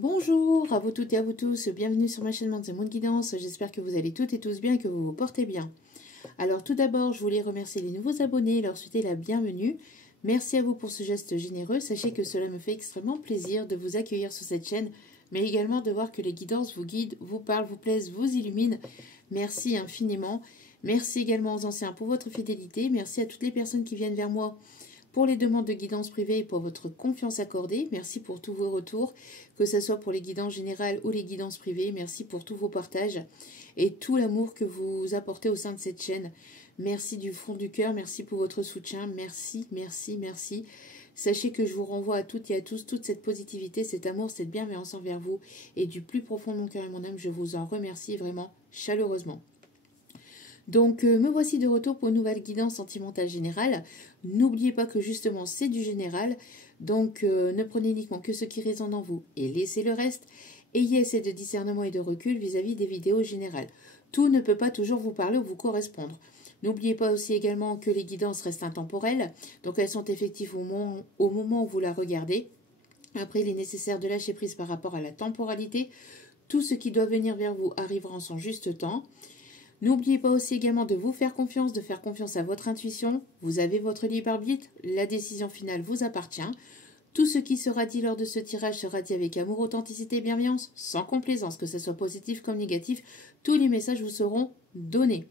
Bonjour à vous toutes et à vous tous, bienvenue sur ma chaîne The Moon Guidance, j'espère que vous allez toutes et tous bien et que vous vous portez bien. Alors tout d'abord, je voulais remercier les nouveaux abonnés et leur souhaiter la bienvenue. Merci à vous pour ce geste généreux, sachez que cela me fait extrêmement plaisir de vous accueillir sur cette chaîne, mais également de voir que les guidances vous guident, vous parlent, vous plaisent, vous illuminent. Merci infiniment. Merci également aux anciens pour votre fidélité, merci à toutes les personnes qui viennent vers moi pour les demandes de guidance privée et pour votre confiance accordée. Merci pour tous vos retours, que ce soit pour les guidances générales ou les guidances privées. Merci pour tous vos partages et tout l'amour que vous apportez au sein de cette chaîne. Merci du fond du cœur, merci pour votre soutien. Merci, merci, merci. Sachez que je vous renvoie à toutes et à tous toute cette positivité, cet amour, cette bienveillance envers vous. Et du plus profond de mon cœur et mon âme, je vous en remercie vraiment chaleureusement. Donc, me voici de retour pour une nouvelle guidance sentimentale générale. N'oubliez pas que justement, c'est du général. Donc, ne prenez uniquement que ce qui résonne en vous et laissez le reste. Ayez assez de discernement et de recul vis-à-vis des vidéos générales. Tout ne peut pas toujours vous parler ou vous correspondre. N'oubliez pas aussi également que les guidances restent intemporelles. Donc, elles sont effectives au moment où vous la regardez. Après, il est nécessaire de lâcher prise par rapport à la temporalité. Tout ce qui doit venir vers vous arrivera en son juste temps. N'oubliez pas aussi également de vous faire confiance, de faire confiance à votre intuition. Vous avez votre libre arbitre, la décision finale vous appartient. Tout ce qui sera dit lors de ce tirage sera dit avec amour, authenticité et bienveillance, sans complaisance, que ce soit positif comme négatif. Tous les messages vous seront donnés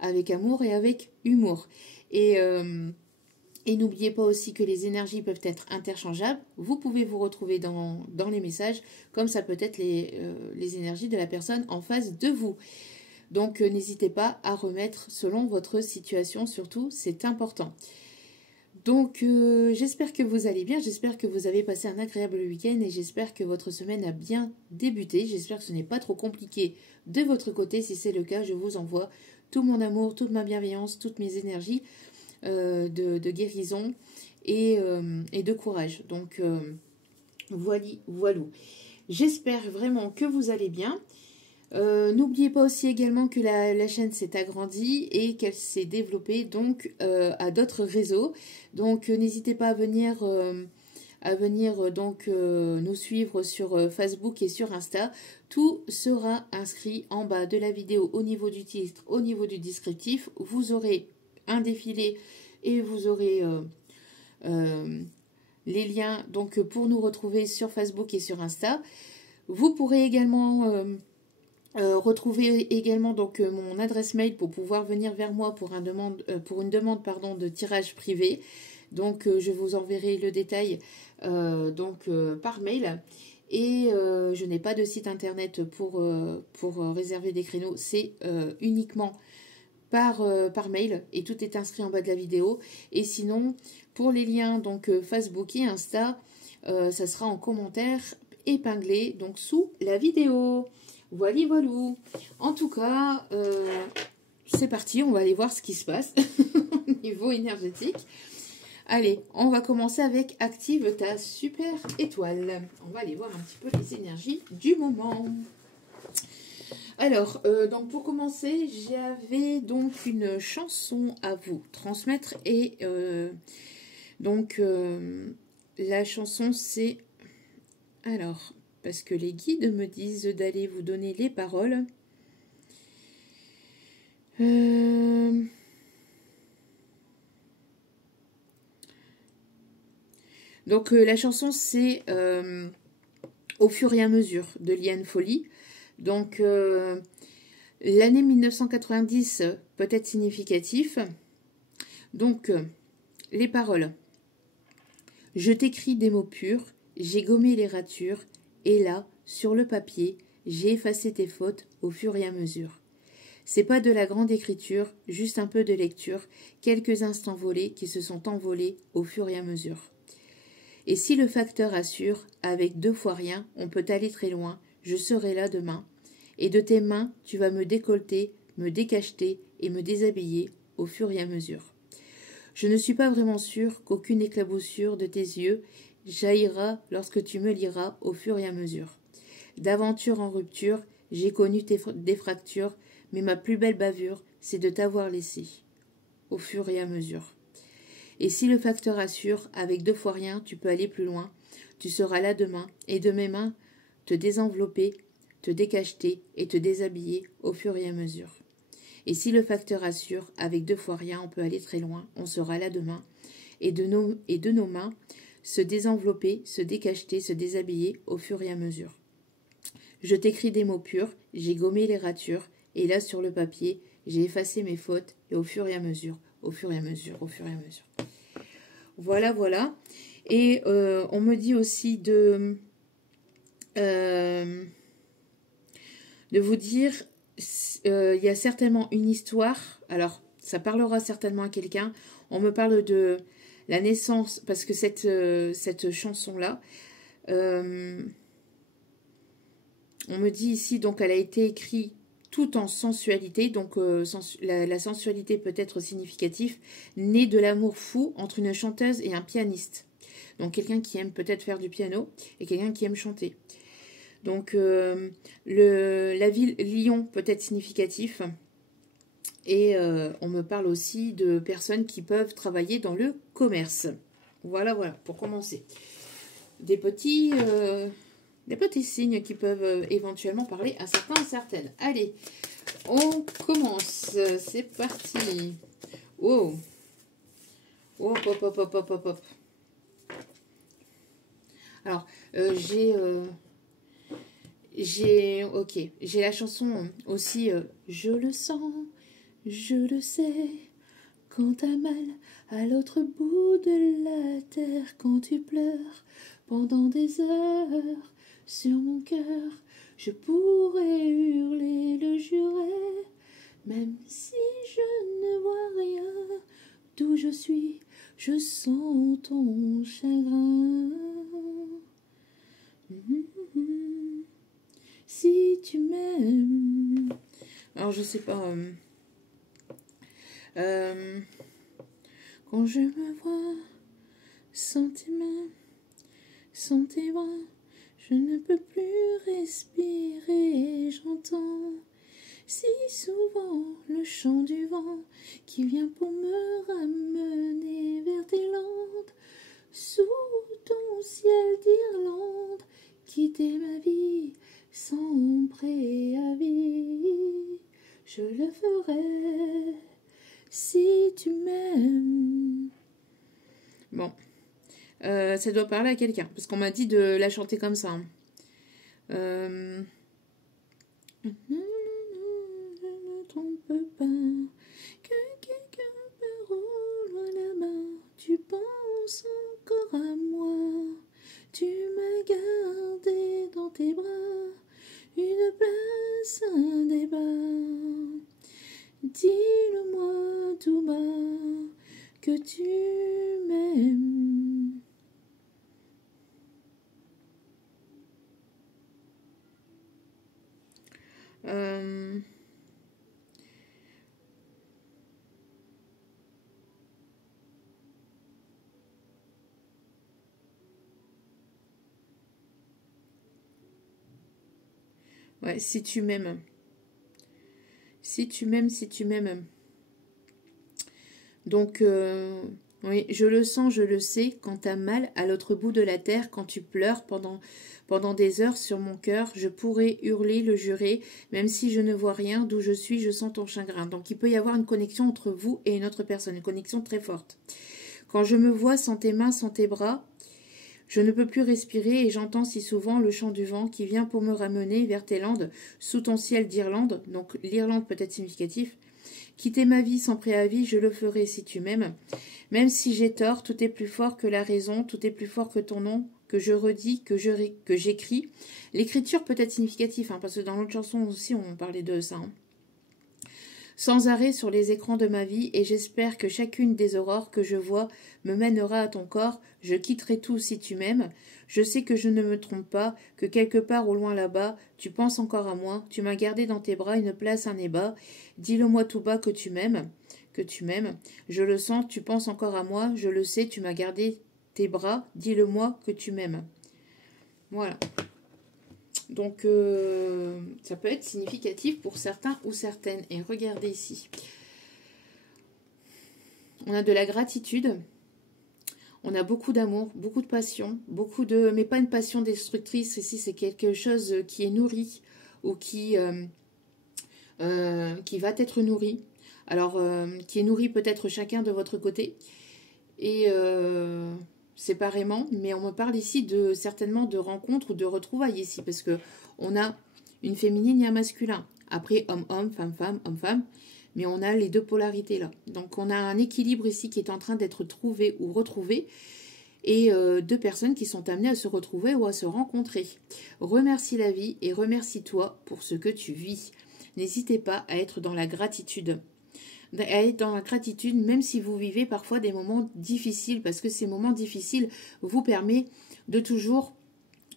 avec amour et avec humour. Et n'oubliez pas aussi que les énergies peuvent être interchangeables. Vous pouvez vous retrouver dans les messages, comme ça peut être les énergies de la personne en face de vous. Donc, n'hésitez pas à remettre selon votre situation, surtout, c'est important. Donc, j'espère que vous allez bien, j'espère que vous avez passé un agréable week-end et j'espère que votre semaine a bien débuté. J'espère que ce n'est pas trop compliqué de votre côté. Si c'est le cas, je vous envoie tout mon amour, toute ma bienveillance, toutes mes énergies de guérison et de courage. Donc, voilou. J'espère vraiment que vous allez bien. N'oubliez pas aussi également que la chaîne s'est agrandie et qu'elle s'est développée donc à d'autres réseaux. Donc n'hésitez pas à venir donc nous suivre sur Facebook et sur Insta. Tout sera inscrit en bas de la vidéo au niveau du titre, au niveau du descriptif. Vous aurez un défilé et vous aurez les liens donc pour nous retrouver sur Facebook et sur Insta. Vous pourrez également retrouver également donc mon adresse mail pour pouvoir venir vers moi pour une demande de tirage privé. Donc je vous enverrai le détail par mail. Et je n'ai pas de site internet pour réserver des créneaux. C'est uniquement par mail et tout est inscrit en bas de la vidéo. Et sinon, pour les liens donc Facebook et Insta, ça sera en commentaire épinglé donc sous la vidéo. Voilou. En tout cas, c'est parti, on va aller voir ce qui se passe au niveau énergétique. Allez, on va commencer avec Active ta super étoile. On va aller voir un petit peu les énergies du moment. Alors, donc pour commencer, j'avais donc une chanson à vous transmettre et la chanson c'est... Alors... parce que les guides me disent d'aller vous donner les paroles. Donc la chanson c'est Au fur et à mesure de Liane Folly. Donc l'année 1990 peut être significatif. Donc les paroles. Je t'écris des mots purs, j'ai gommé les ratures. Et là, sur le papier, j'ai effacé tes fautes au fur et à mesure. C'est pas de la grande écriture, juste un peu de lecture, quelques instants volés qui se sont envolés au fur et à mesure. Et si le facteur assure, avec 2 fois rien, on peut aller très loin, je serai là demain. Et de tes mains, tu vas me décolleter, me décacheter et me déshabiller au fur et à mesure. Je ne suis pas vraiment sûre qu'aucune éclaboussure de tes yeux jaillira lorsque tu me liras au fur et à mesure. D'aventure en rupture, j'ai connu des fractures, mais ma plus belle bavure, c'est de t'avoir laissé, au fur et à mesure. Et si le facteur assure, avec 2 fois rien, tu peux aller plus loin, tu seras là demain, et de mes mains, te désenvelopper, te décacheter et te déshabiller au fur et à mesure. Et si le facteur assure, avec 2 fois rien, on peut aller très loin, on sera là demain, et de nos mains, se désenvelopper, se décacheter, se déshabiller au fur et à mesure. Je t'écris des mots purs, j'ai gommé les ratures, et là sur le papier, j'ai effacé mes fautes, et au fur et à mesure, au fur et à mesure, au fur et à mesure. Voilà, voilà. Et on me dit aussi de vous dire, il y a certainement une histoire, alors ça parlera certainement à quelqu'un, on me parle de la naissance, parce que cette chanson-là, on me dit ici, donc elle a été écrite tout en sensualité, donc la sensualité peut être significative, née de l'amour fou entre une chanteuse et un pianiste. Donc quelqu'un qui aime peut-être faire du piano et quelqu'un qui aime chanter. Donc la ville Lyon peut être significatif. Et on me parle aussi de personnes qui peuvent travailler dans le commerce. Voilà, voilà, pour commencer. Des petits signes qui peuvent éventuellement parler à certains, certaines. Allez, on commence. C'est parti. Oh. Hop, hop, hop, hop, hop, hop, hop. Alors, j'ai la chanson aussi, je le sens, je le sais, quand t'as mal à l'autre bout de la terre, quand tu pleures pendant des heures sur mon cœur, je pourrais hurler, le jurer, même si je ne vois rien, d'où je suis, je sens ton chagrin. Si tu m'aimes. Alors je sais pas. Quand je me vois sans tes mains, sans tes bras, je ne peux plus respirer. J'entends si souvent le chant du vent qui vient pour me ramener vers tes landes, sous ton ciel d'Irlande, quitter ma vie sans préavis. Je le ferai si tu m'aimes. Bon, ça doit parler à quelqu'un, parce qu'on m'a dit de la chanter comme ça. Ne trompe pas, que quelqu'un part au loin là-bas. Tu penses encore à moi, tu m'as gardé dans tes bras, une place, un débat. Dis-le-moi tout bas, que tu m'aimes. Ouais, si tu m'aimes. Si tu m'aimes, si tu m'aimes. Donc, oui, je le sens, je le sais, quand t'as mal à l'autre bout de la terre, quand tu pleures pendant des heures sur mon cœur, je pourrais hurler, le jurer, même si je ne vois rien, d'où je suis, je sens ton chagrin. Donc, il peut y avoir une connexion entre vous et une autre personne, une connexion très forte. Quand je me vois sans tes mains, sans tes bras, je ne peux plus respirer et j'entends si souvent le chant du vent qui vient pour me ramener vers tes landes, sous ton ciel d'Irlande, donc l'Irlande peut être significatif. Quitter ma vie sans préavis, je le ferai si tu m'aimes. Même si j'ai tort, tout est plus fort que la raison, tout est plus fort que ton nom, que je redis, que j'écris. L'écriture peut être significative, parce que dans l'autre chanson aussi on parlait de ça. Sans arrêt sur les écrans de ma vie, et j'espère que chacune des aurores que je vois me mènera à ton corps. Je quitterai tout si tu m'aimes. Je sais que je ne me trompe pas, que quelque part au loin là-bas, tu penses encore à moi, tu m'as gardé dans tes bras une place, un ébat. Dis-le-moi tout bas que tu m'aimes, que tu m'aimes. Je le sens, tu penses encore à moi, je le sais, tu m'as gardé tes bras, dis-le-moi que tu m'aimes. Voilà. Donc, ça peut être significatif pour certains ou certaines. Et regardez ici. On a de la gratitude. On a beaucoup d'amour, beaucoup de passion, mais pas une passion destructrice. Ici, c'est quelque chose qui est nourri ou qui va être nourri. Alors, qui est nourri peut-être chacun de votre côté et séparément, mais on me parle ici certainement de rencontres ou de retrouvailles ici, parce que on a une féminine et un masculin. Après, homme-homme, femme-femme, homme-femme, mais on a les deux polarités là. Donc, on a un équilibre ici qui est en train d'être trouvé ou retrouvé, et deux personnes qui sont amenées à se retrouver ou à se rencontrer. Remercie la vie et remercie-toi pour ce que tu vis. N'hésitez pas à être dans la gratitude. À être dans la gratitude, même si vous vivez parfois des moments difficiles, parce que ces moments difficiles vous permettent de toujours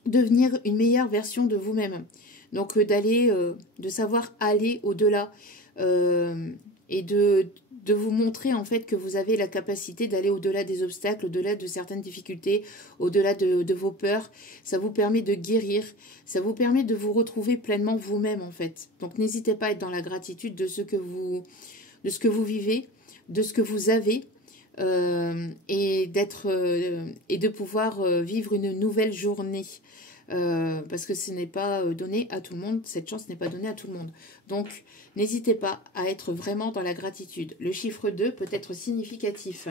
devenir une meilleure version de vous-même. Donc de savoir aller au-delà et de vous montrer en fait que vous avez la capacité d'aller au-delà des obstacles, au-delà de certaines difficultés, au-delà de vos peurs. Ça vous permet de guérir, ça vous permet de vous retrouver pleinement vous-même en fait. Donc n'hésitez pas à être dans la gratitude de ce que vous vivez, de ce que vous avez, et de pouvoir vivre une nouvelle journée. Parce que ce n'est pas donné à tout le monde, cette chance n'est pas donnée à tout le monde. Donc, n'hésitez pas à être vraiment dans la gratitude. Le chiffre 2 peut être significatif.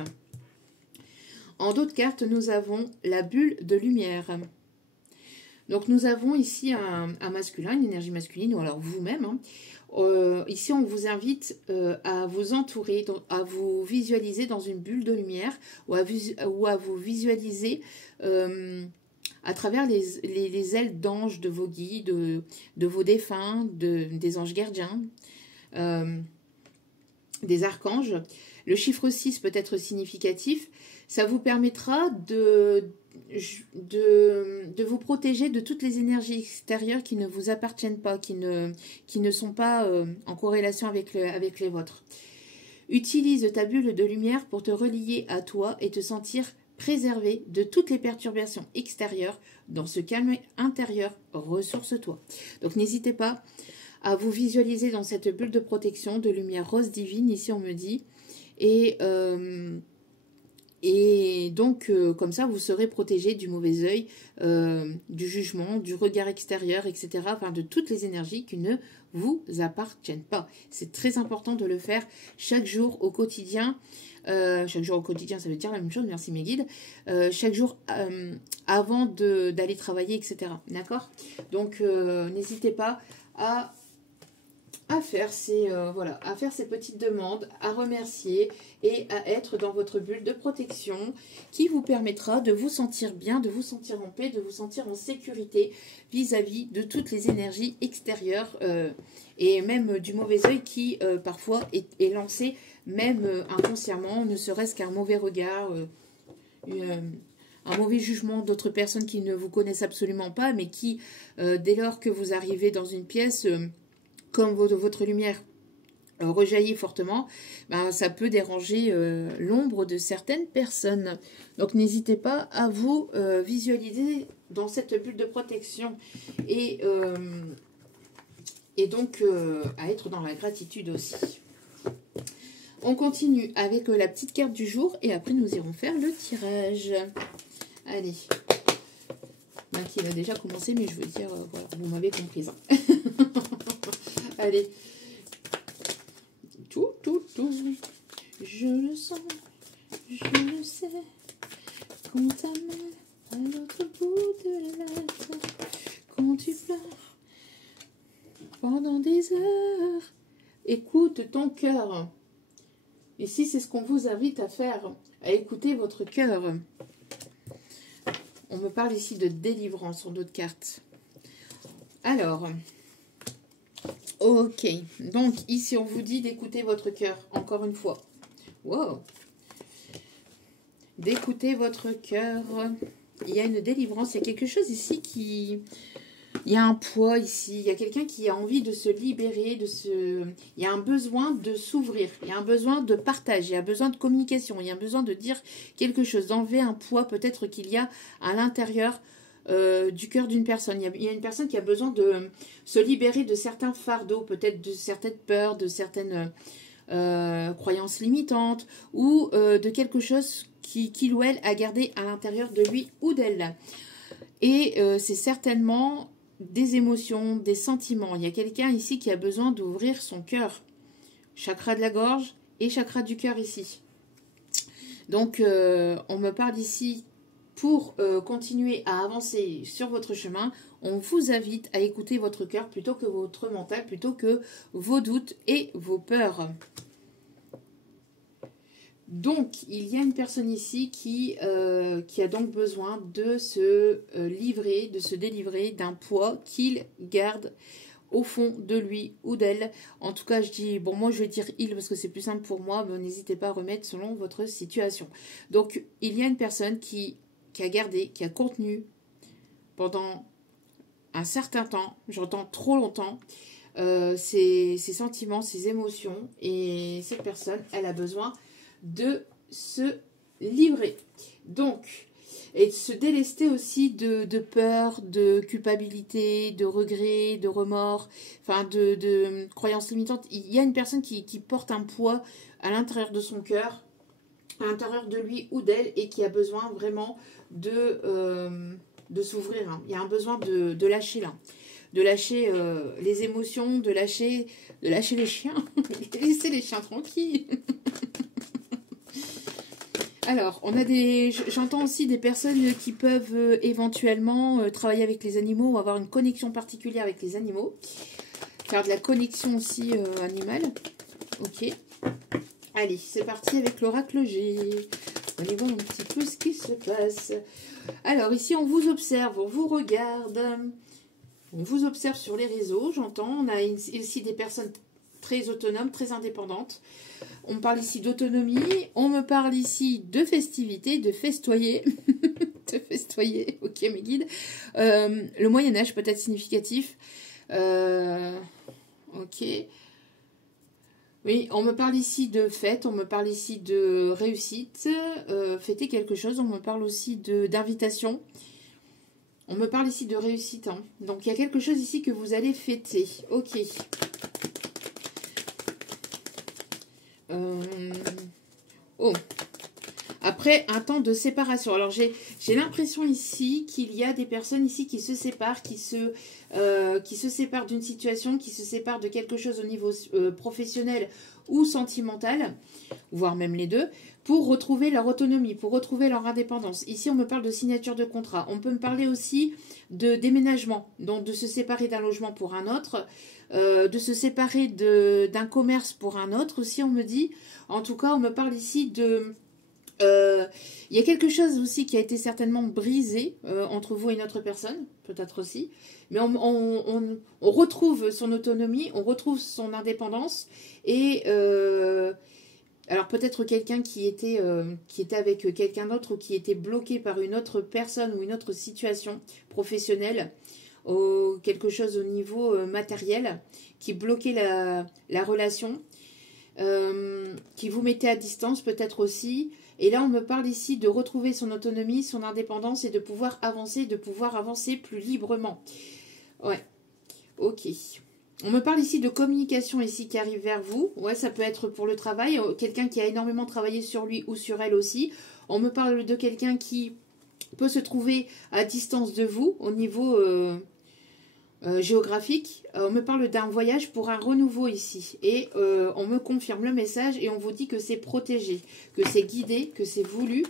En d'autres cartes, nous avons la bulle de lumière. Donc, nous avons ici un masculin, une énergie masculine, ou alors vous-même. Ici, on vous invite à vous entourer, à vous visualiser dans une bulle de lumière, ou à vous visualiser à travers les ailes d'anges de vos guides, de vos défunts, des anges gardiens, des archanges. Le chiffre 6 peut être significatif. Ça vous permettra de vous protéger de toutes les énergies extérieures qui ne vous appartiennent pas, qui ne sont pas en corrélation avec les vôtres. Utilise ta bulle de lumière pour te relier à toi et te sentir préservé de toutes les perturbations extérieures. Dans ce calme intérieur, ressource-toi. Donc n'hésitez pas à vous visualiser dans cette bulle de protection de lumière rose divine, ici on me dit, et donc comme ça vous serez protégé du mauvais œil, du jugement, du regard extérieur, etc. Enfin de toutes les énergies qui ne vous appartiennent pas. C'est très important de le faire chaque jour au quotidien. Chaque jour au quotidien, ça veut dire la même chose, merci mes guides. Chaque jour avant d'aller travailler, etc. D'accord? Donc n'hésitez pas à faire ces petites demandes, à remercier et à être dans votre bulle de protection qui vous permettra de vous sentir bien, de vous sentir en paix, de vous sentir en sécurité vis-à-vis de toutes les énergies extérieures et même du mauvais œil qui parfois est lancé même inconsciemment, ne serait-ce qu'un mauvais regard, un mauvais jugement d'autres personnes qui ne vous connaissent absolument pas, mais qui, dès lors que vous arrivez dans une pièce, comme votre lumière rejaillit fortement, ben, ça peut déranger l'ombre de certaines personnes. Donc n'hésitez pas à vous visualiser dans cette bulle de protection et donc à être dans la gratitude aussi. On continue avec la petite carte du jour et après nous irons faire le tirage. Allez. Même s'il a déjà commencé, mais je veux dire, voilà, vous m'avez comprise. Hein. Allez. Tout. Je le sens, je le sais. Quand ta main à l'autre bout de la lettre, quand tu pleures pendant des heures, écoute ton cœur. Ici, c'est ce qu'on vous invite à faire, à écouter votre cœur. On me parle ici de délivrance sur d'autres cartes. Alors, ok. Donc, ici, on vous dit d'écouter votre cœur, encore une fois. Wow. D'écouter votre cœur. Il y a une délivrance, il y a quelque chose ici qui... Il y a un poids ici, il y a quelqu'un qui a envie de se libérer, il y a un besoin de s'ouvrir, il y a un besoin de partage, il y a un besoin de communication, il y a un besoin de dire quelque chose, d'enlever un poids peut-être qu'il y a à l'intérieur du cœur d'une personne. Il y a une personne qui a besoin de se libérer de certains fardeaux, peut-être de certaines peurs, de certaines croyances limitantes ou de quelque chose qu'il ou elle a gardé à l'intérieur de lui ou d'elle. Et c'est certainement des émotions, des sentiments. Il y a quelqu'un ici qui a besoin d'ouvrir son cœur. Chakra de la gorge et chakra du cœur ici. Donc, on me parle ici, pour continuer à avancer sur votre chemin, on vous invite à écouter votre cœur plutôt que votre mental, plutôt que vos doutes et vos peurs. Donc, il y a une personne ici qui a donc besoin de se livrer, de se délivrer d'un poids qu'il garde au fond de lui ou d'elle. En tout cas, je dis, bon, moi je vais dire il parce que c'est plus simple pour moi, mais n'hésitez pas à remettre selon votre situation. Donc, il y a une personne qui a gardé, qui a contenu pendant un certain temps, j'entends trop longtemps, ses sentiments, ses émotions, et cette personne, elle a besoin de se livrer. Donc, et de se délester aussi de peur, de culpabilité, de regret, de remords, enfin de croyances limitantes. Il y a une personne qui porte un poids à l'intérieur de son cœur, à l'intérieur de lui ou d'elle, et qui a besoin vraiment de s'ouvrir. Hein. Il y a un besoin de lâcher là. De lâcher les émotions, de lâcher les chiens. Laissez les chiens tranquilles. Alors, j'entends aussi des personnes qui peuvent éventuellement travailler avec les animaux ou avoir une connexion particulière avec les animaux. Faire de la connexion aussi animale. Ok. Allez, c'est parti avec l'oracle G. Allez voir un petit peu ce qui se passe. Alors, ici, on vous observe, on vous regarde. On vous observe sur les réseaux, j'entends. On a ici des personnes très autonomes, très indépendantes. On me parle ici d'autonomie. On me parle ici de festivité, de festoyer. De festoyer, ok mes guides. Le Moyen-Âge peut être significatif. Ok. Oui, on me parle ici de fête, on me parle ici de réussite, fêter quelque chose. On me parle aussi d'invitation. On me parle ici de réussite. Hein. Donc, il y a quelque chose ici que vous allez fêter. Ok. Oh. Après un temps de séparation. Alors, j'ai l'impression ici qu'il y a des personnes ici qui se séparent, qui se séparent d'une situation, qui se séparent de quelque chose au niveau professionnel ou sentimental, voire même les deux, pour retrouver leur autonomie, pour retrouver leur indépendance. Ici, on me parle de signature de contrat. On peut me parler aussi de déménagement, donc de se séparer d'un logement pour un autre, de se séparer d'un commerce pour un autre aussi, on me dit. En tout cas, on me parle ici de... Il y a quelque chose aussi qui a été certainement brisé entre vous et une autre personne, peut-être aussi. Mais on retrouve son autonomie, on retrouve son indépendance. Et alors peut-être quelqu'un qui était avec quelqu'un d'autre ou qui était bloqué par une autre personne ou une autre situation professionnelle, quelque chose au niveau matériel, qui bloquait la relation, qui vous mettait à distance peut-être aussi. Et là, on me parle ici de retrouver son autonomie, son indépendance et de pouvoir avancer plus librement. Ouais, ok. On me parle ici de communication ici qui arrive vers vous. Ouais, ça peut être pour le travail. Quelqu'un qui a énormément travaillé sur lui ou sur elle aussi. On me parle de quelqu'un qui peut se trouver à distance de vous au niveau géographique. On me parle d'un voyage pour un renouveau ici. Et on me confirme le message et on vous dit que c'est protégé, que c'est guidé, que c'est voulu.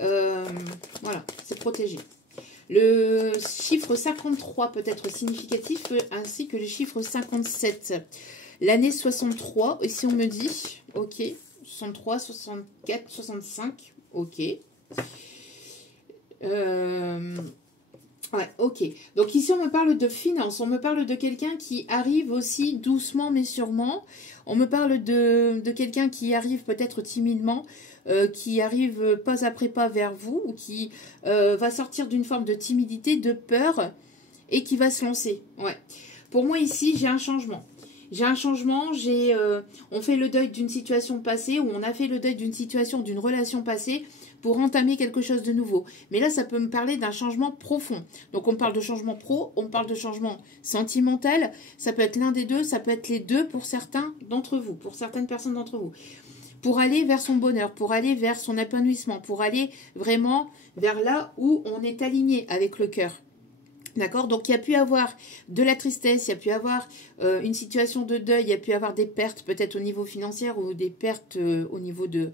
Voilà, c'est protégé. Le chiffre 53 peut être significatif, ainsi que le chiffre 57. L'année 63, ici on me dit, ok, 63, 64, 65, ok. Ouais, ok. Donc ici, on me parle de finances. On me parle de quelqu'un qui arrive aussi doucement mais sûrement. On me parle de quelqu'un qui arrive peut-être timidement, qui arrive pas après pas vers vous, ou qui va sortir d'une forme de timidité, de peur, et qui va se lancer. Ouais. Pour moi, ici, j'ai un changement. J'ai un changement, on fait le deuil d'une situation passée, ou on a fait le deuil d'une situation, d'une relation passée, pour entamer quelque chose de nouveau. Mais là, ça peut me parler d'un changement profond. Donc, on parle de changement pro, on parle de changement sentimental. Ça peut être l'un des deux, ça peut être les deux pour certains d'entre vous, pour certaines personnes d'entre vous. pour aller vers son bonheur, pour aller vers son épanouissement, pour aller vraiment vers là où on est aligné avec le cœur. D'accord? Donc, il y a pu avoir de la tristesse, il y a pu avoir une situation de deuil, il y a pu avoir des pertes peut-être au niveau financier ou des pertes au niveau de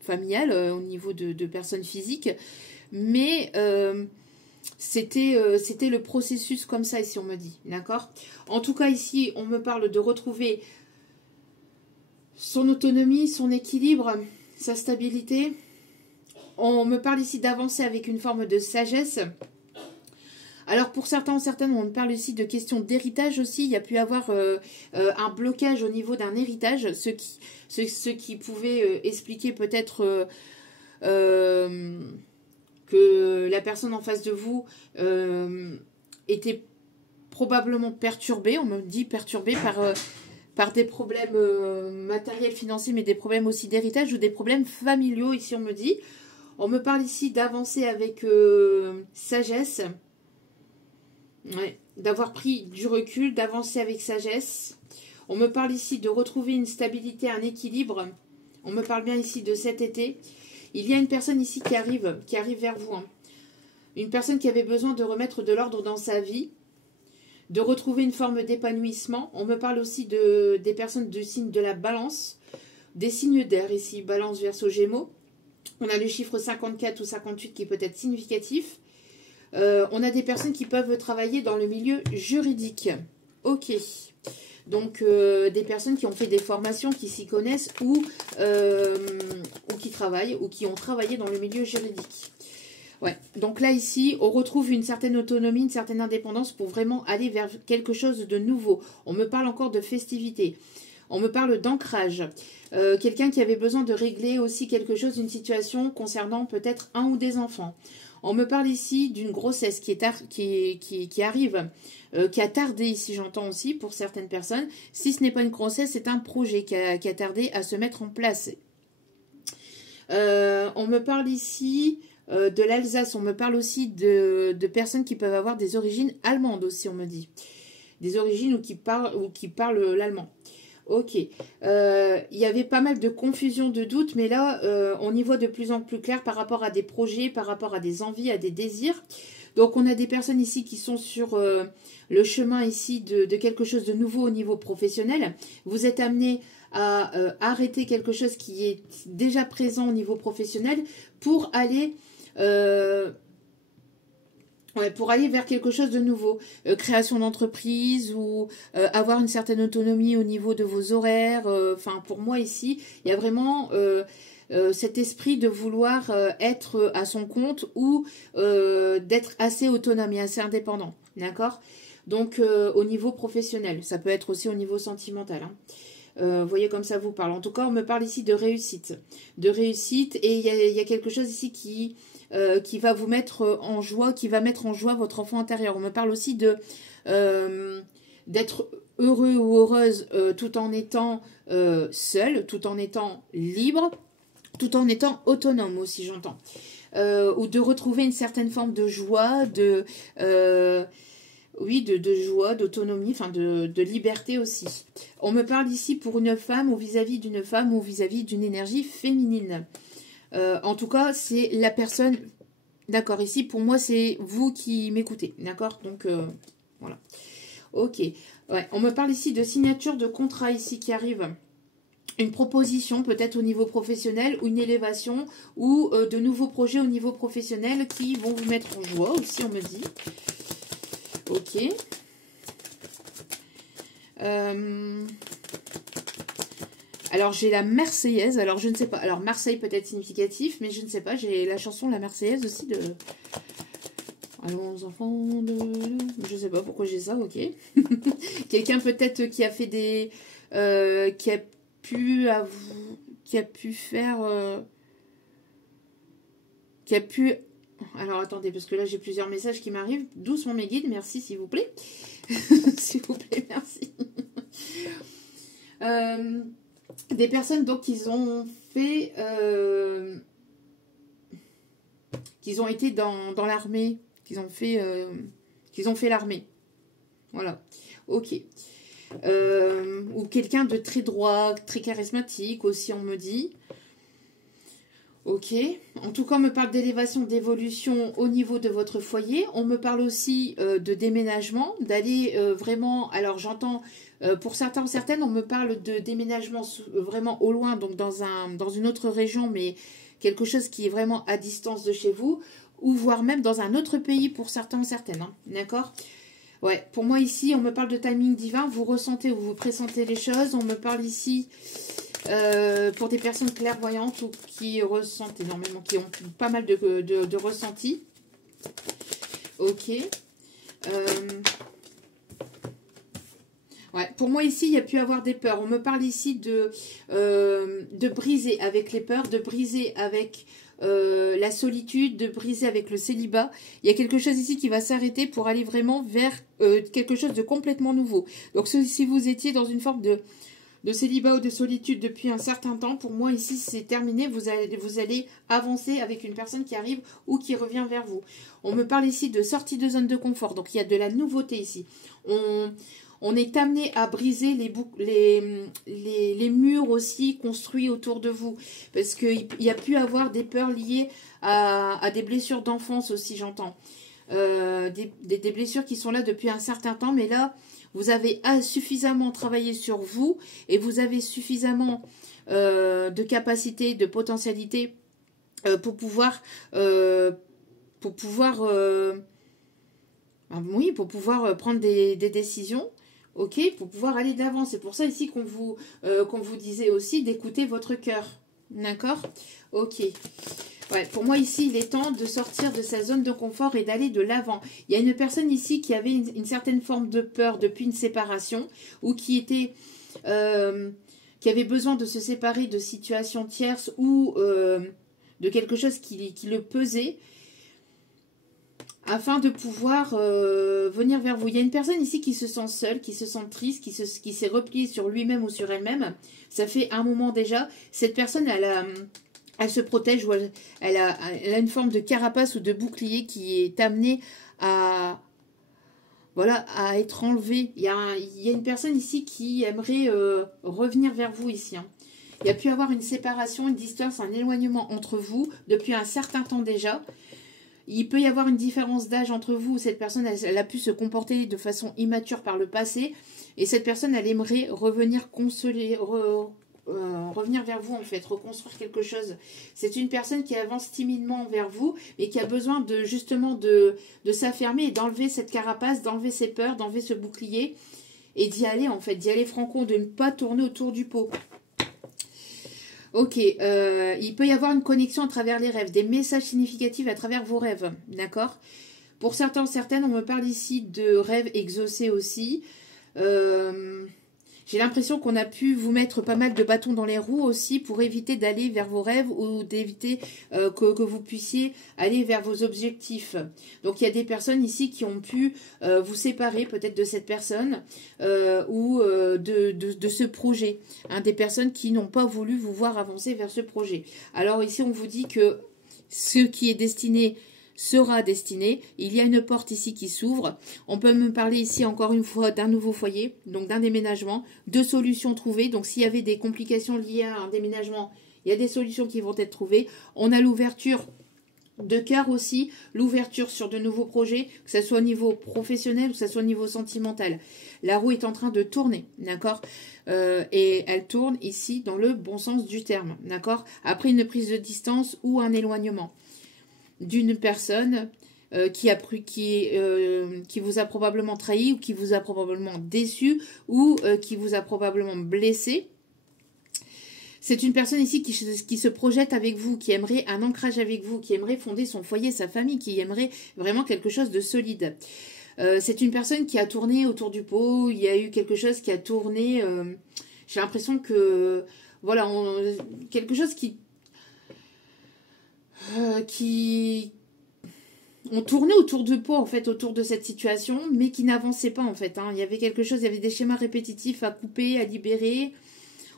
familial, au niveau de personnes physiques. Mais c'était le processus comme ça ici, on me dit. D'accord? En tout cas, ici, on me parle de retrouver son autonomie, son équilibre, sa stabilité. On me parle ici d'avancer avec une forme de sagesse. Alors pour certains ou certaines, on me parle ici de questions d'héritage aussi. Il y a pu avoir un blocage au niveau d'un héritage, ce qui pouvait expliquer peut-être que la personne en face de vous était probablement perturbée. On me dit perturbée par des problèmes matériels, financiers, mais des problèmes aussi d'héritage ou des problèmes familiaux, ici on me dit. On me parle ici d'avancer avec sagesse, ouais, d'avoir pris du recul, d'avancer avec sagesse. On me parle ici de retrouver une stabilité, un équilibre. On me parle bien ici de cet été. Il y a une personne ici qui arrive vers vous. Hein. Une personne qui avait besoin de remettre de l'ordre dans sa vie, de retrouver une forme d'épanouissement. On me parle aussi des personnes du signe de la balance, des signes d'air ici, balance, verseau, gémeaux. On a le chiffre 54 ou 58 qui peut être significatif. On a des personnes qui peuvent travailler dans le milieu juridique. Ok. Donc, des personnes qui ont fait des formations, qui s'y connaissent ou qui travaillent ou qui ont travaillé dans le milieu juridique. Ouais. Donc là, ici, on retrouve une certaine autonomie, une certaine indépendance pour vraiment aller vers quelque chose de nouveau. On me parle encore de festivité. On me parle d'ancrage. Quelqu'un qui avait besoin de régler aussi quelque chose, une situation concernant peut-être un ou des enfants. On me parle ici d'une grossesse qui arrive, qui a tardé ici, j'entends aussi, pour certaines personnes. Si ce n'est pas une grossesse, c'est un projet qui a tardé à se mettre en place. On me parle ici de l'Alsace. On me parle aussi de personnes qui peuvent avoir des origines allemandes aussi, on me dit. Des origines ou qui parlent l'allemand. Ok. Il y avait pas mal de confusion, de doutes, mais là, on y voit de plus en plus clair par rapport à des projets, par rapport à des envies, à des désirs. Donc, on a des personnes ici qui sont sur le chemin ici de quelque chose de nouveau au niveau professionnel. Vous êtes amené à arrêter quelque chose qui est déjà présent au niveau professionnel pour aller... Ouais, pour aller vers quelque chose de nouveau, création d'entreprise ou avoir une certaine autonomie au niveau de vos horaires. Enfin, pour moi ici, il y a vraiment cet esprit de vouloir être à son compte ou d'être assez autonome et assez indépendant, d'accord? Donc, au niveau professionnel, ça peut être aussi au niveau sentimental. Hein. Vous voyez comme ça vous parle. En tout cas, on me parle ici de réussite. De réussite et il y a quelque chose ici qui va vous mettre en joie, qui va mettre en joie votre enfant intérieur. On me parle aussi d'être heureux ou heureuse tout en étant seul, tout en étant libre, tout en étant autonome aussi, j'entends. Ou de retrouver une certaine forme de joie, de joie, d'autonomie, enfin de liberté aussi. On me parle ici pour une femme ou vis-à-vis d'une femme ou vis-à-vis d'une énergie féminine. En tout cas, c'est la personne... D'accord, ici, pour moi, c'est vous qui m'écoutez. D'accord? Donc, voilà. Ok. Ouais, on me parle ici de signature de contrat ici qui arrive. Une proposition, peut-être au niveau professionnel, ou une élévation, ou de nouveaux projets au niveau professionnel qui vont vous mettre en joie aussi, on me dit. Ok. Alors, j'ai la Marseillaise. Alors, je ne sais pas. Alors, Marseille peut être significatif, mais je ne sais pas. J'ai la chanson La Marseillaise aussi de... Allons, enfants de... Je ne sais pas pourquoi j'ai ça, ok. Quelqu'un peut-être qui a fait des... qui a pu faire... qui a pu... Alors, attendez, parce que là, j'ai plusieurs messages qui m'arrivent. Doucement, mes guides. Merci, s'il vous plaît. S'il vous plaît, merci. Des personnes donc qui ont fait qu'ils ont été dans l'armée, qu'ils ont fait l'armée. Voilà. Ok. ou quelqu'un de très droit, très charismatique aussi, on me dit. Ok. En tout cas, on me parle d'élévation, d'évolution au niveau de votre foyer. On me parle aussi de déménagement, d'aller vraiment... Alors, j'entends, pour certains ou certaines, on me parle de déménagement vraiment au loin, donc dans une autre région, mais quelque chose qui est vraiment à distance de chez vous, ou voire même dans un autre pays pour certains ou certaines. Hein, d'accord ? Ouais, pour moi ici, on me parle de timing divin. Vous ressentez ou vous pressentez les choses. On me parle ici... pour des personnes clairvoyantes ou qui ressentent énormément, qui ont pas mal de ressentis. Ok. Ouais, pour moi ici, il y a pu avoir des peurs. On me parle ici de briser avec les peurs, de briser avec la solitude, de briser avec le célibat. Il y a quelque chose ici qui va s'arrêter pour aller vraiment vers quelque chose de complètement nouveau. Donc si vous étiez dans une forme de célibat ou de solitude depuis un certain temps, pour moi ici c'est terminé, vous allez avancer avec une personne qui arrive ou qui revient vers vous. On me parle ici de sortie de zone de confort, donc il y a de la nouveauté ici. On est amené à briser les murs aussi construits autour de vous, parce qu'il y a pu avoir des peurs liées à des blessures d'enfance aussi, j'entends. Des blessures qui sont là depuis un certain temps, mais là, vous avez suffisamment travaillé sur vous et vous avez suffisamment de capacité, de potentialité pour pouvoir prendre des décisions, ok, pour pouvoir aller de l'avant. C'est pour ça ici qu'on vous disait aussi d'écouter votre cœur, d'accord, ok. Ouais, pour moi ici, il est temps de sortir de sa zone de confort et d'aller de l'avant. Il y a une personne ici qui avait une certaine forme de peur depuis une séparation ou qui avait besoin de se séparer de situations tierces ou de quelque chose qui le pesait afin de pouvoir venir vers vous. Il y a une personne ici qui se sent seule, qui se sent triste, qui s'est repliée sur lui-même ou sur elle-même. Ça fait un moment déjà. Cette personne, elle se protège ou elle a une forme de carapace ou de bouclier qui est amenée à être enlevée. Il y a une personne ici qui aimerait revenir vers vous ici. Hein. Il y a pu avoir une séparation, une distance, un éloignement entre vous depuis un certain temps déjà. Il peut y avoir une différence d'âge entre vous. Cette personne, elle a pu se comporter de façon immature par le passé. Et cette personne, elle aimerait revenir revenir vers vous en fait, reconstruire quelque chose. C'est une personne qui avance timidement vers vous, mais qui a besoin de s'affermer et d'enlever cette carapace, d'enlever ses peurs, d'enlever ce bouclier et d'y aller en fait, d'y aller franco, de ne pas tourner autour du pot. Ok, il peut y avoir une connexion à travers les rêves, des messages significatifs à travers vos rêves, d'accord? Pour certains, certaines, on me parle ici de rêves exaucés aussi. J'ai l'impression qu'on a pu vous mettre pas mal de bâtons dans les roues aussi pour éviter d'aller vers vos rêves ou d'éviter que vous puissiez aller vers vos objectifs. Donc il y a des personnes ici qui ont pu vous séparer peut-être de cette personne ou de ce projet. Hein, des personnes qui n'ont pas voulu vous voir avancer vers ce projet. Alors ici on vous dit que ce qui est destiné sera destiné. Il y a une porte ici qui s'ouvre. On peut me parler ici encore une fois d'un nouveau foyer, donc d'un déménagement, de solutions trouvées. Donc s'il y avait des complications liées à un déménagement, il y a des solutions qui vont être trouvées. On a l'ouverture de cœur aussi, l'ouverture sur de nouveaux projets, que ce soit au niveau professionnel ou que ce soit au niveau sentimental. La roue est en train de tourner, d'accord, et elle tourne ici dans le bon sens du terme, d'accord, après une prise de distance ou un éloignement d'une personne qui vous a probablement trahi ou qui vous a probablement déçu ou qui vous a probablement blessé. C'est une personne ici qui se projette avec vous, qui aimerait un ancrage avec vous, qui aimerait fonder son foyer, sa famille, qui aimerait vraiment quelque chose de solide. C'est une personne qui a tourné autour du pot, il y a eu quelque chose qui a tourné, j'ai l'impression que, voilà, quelque chose qui ont tourné autour de pot, en fait, autour de cette situation, mais qui n'avançait pas, en fait. Hein. Il y avait quelque chose, il y avait des schémas répétitifs à couper, à libérer.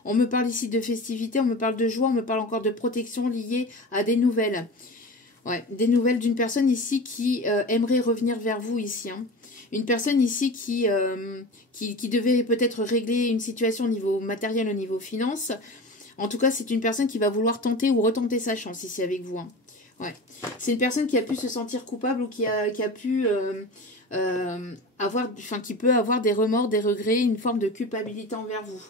On me parle ici de festivité, on me parle de joie, on me parle encore de protection liée à des nouvelles. Ouais, des nouvelles d'une personne ici qui aimerait revenir vers vous ici. Hein. Une personne ici qui devait peut-être régler une situation au niveau matériel, au niveau finance. En tout cas, c'est une personne qui va vouloir tenter ou retenter sa chance ici avec vous. Hein. Ouais. C'est une personne qui a pu se sentir coupable ou qui a pu qui peut avoir des remords, des regrets, une forme de culpabilité envers vous.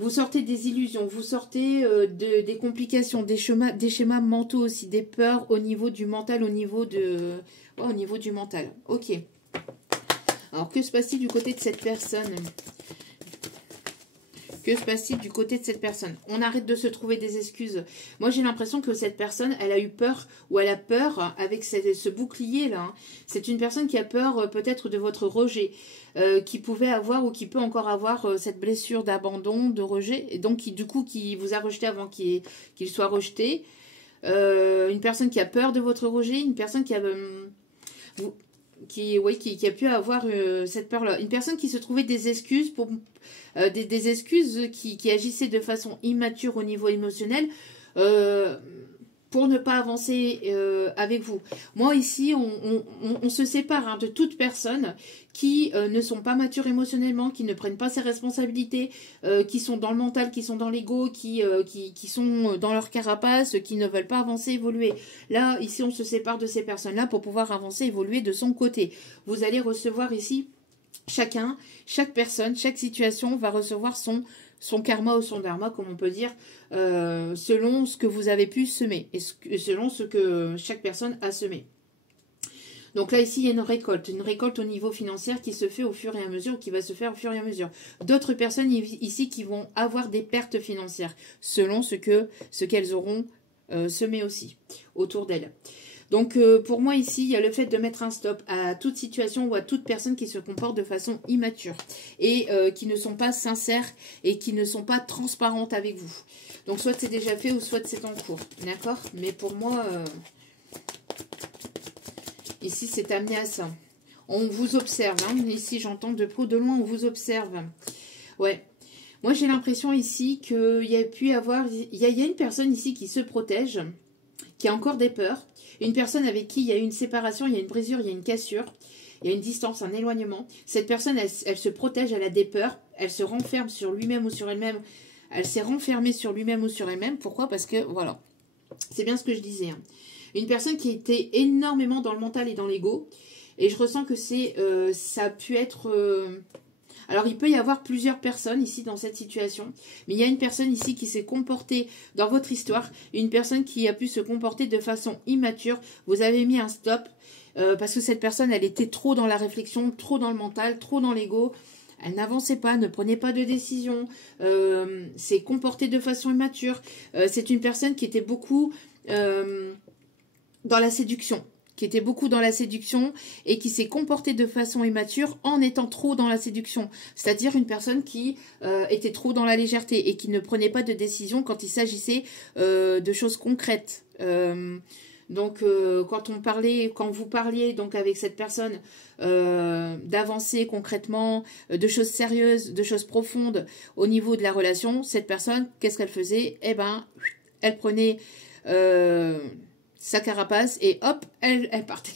Vous sortez des illusions, vous sortez des complications, des schémas mentaux aussi, des peurs au niveau du mental, au niveau du mental. Ok. Alors, que se passe-t-il du côté de cette personne? Que se passe-t-il du côté de cette personne? On arrête de se trouver des excuses. Moi, j'ai l'impression que cette personne, elle a eu peur, ou elle a peur avec ce bouclier-là. Hein. C'est une personne qui a peur peut-être de votre rejet, qui pouvait avoir ou qui peut encore avoir cette blessure d'abandon, de rejet, et donc qui vous a rejeté avant qu'il soit rejeté. Une personne qui a peur de votre rejet, une personne qui a... qui a pu avoir cette peur-là. Une personne qui se trouvait des excuses pour des excuses qui agissaient de façon immature au niveau émotionnel pour ne pas avancer avec vous. Moi, ici, on se sépare hein, de toute personne qui ne sont pas matures émotionnellement, qui ne prennent pas ses responsabilités, qui sont dans le mental, qui sont dans l'ego, qui sont dans leur carapace, qui ne veulent pas avancer, évoluer. Là, ici, on se sépare de ces personnes-là pour pouvoir avancer, évoluer de son côté. Vous allez recevoir ici, chaque personne, chaque situation va recevoir son karma ou son dharma, comme on peut dire, selon ce que vous avez pu semer et selon ce que chaque personne a semé. Donc là, ici, il y a une récolte au niveau financier qui se fait au fur et à mesure, qui va se faire au fur et à mesure. D'autres personnes ici qui vont avoir des pertes financières, selon ce qu'elles auront semé aussi autour d'elles. Donc pour moi ici, il y a le fait de mettre un stop à toute situation ou à toute personne qui se comporte de façon immature et qui ne sont pas sincères et qui ne sont pas transparentes avec vous. Donc soit c'est déjà fait ou soit c'est en cours, d'accord? Mais pour moi, ici c'est amené à ça. On vous observe, hein. Ici j'entends de près ou de loin, on vous observe. Ouais. Moi j'ai l'impression ici qu'il y a pu avoir, il y a une personne ici qui se protège, qui a encore des peurs. Une personne avec qui il y a eu une séparation, il y a une brisure, il y a une cassure, il y a une distance, un éloignement. Cette personne, elle se protège, elle a des peurs, elle se renferme sur lui-même ou sur elle-même. Elle s'est renfermée sur lui-même ou sur elle-même. Pourquoi? Parce que, voilà, c'est bien ce que je disais. Hein. Une personne qui était énormément dans le mental et dans l'ego. Et je ressens que ça a pu être... Alors, il peut y avoir plusieurs personnes ici dans cette situation, mais il y a une personne ici qui s'est comportée dans votre histoire, une personne qui a pu se comporter de façon immature. Vous avez mis un stop parce que cette personne, elle était trop dans la réflexion, trop dans le mental, trop dans l'ego. Elle n'avançait pas, ne prenait pas de décision, s'est comportée de façon immature. C'est une personne qui était beaucoup dans la séduction. Et qui s'est comportée de façon immature en étant trop dans la séduction. C'est-à-dire une personne qui était trop dans la légèreté et qui ne prenait pas de décision quand il s'agissait de choses concrètes. Donc quand vous parliez donc avec cette personne d'avancer concrètement, de choses sérieuses, de choses profondes au niveau de la relation, cette personne, qu'est-ce qu'elle faisait? Eh ben, elle prenait... sa carapace et hop, elle partait.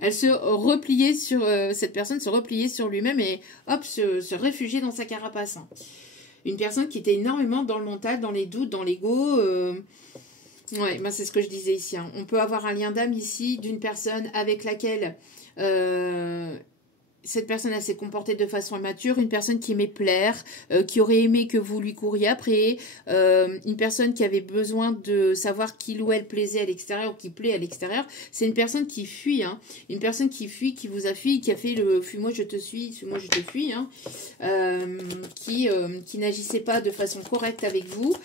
Elle se repliait sur cette personne, se repliait sur lui-même et hop, se réfugiait dans sa carapace. Une personne qui était énormément dans le mental, dans les doutes, dans l'ego. Ouais, ben c'est ce que je disais ici. Hein. On peut avoir un lien d'âme ici d'une personne avec laquelle cette personne s'est comportée de façon immature, une personne qui aimait plaire, qui aurait aimé que vous lui couriez après, une personne qui avait besoin de savoir qu'il ou elle plaisait à l'extérieur ou qui plaît à l'extérieur. C'est une personne qui fuit, hein, une personne qui fuit, qui vous a fui, qui a fait le « fuis-moi, je te suis, fuis-moi, je te fuis hein, », qui n'agissait pas de façon correcte avec vous.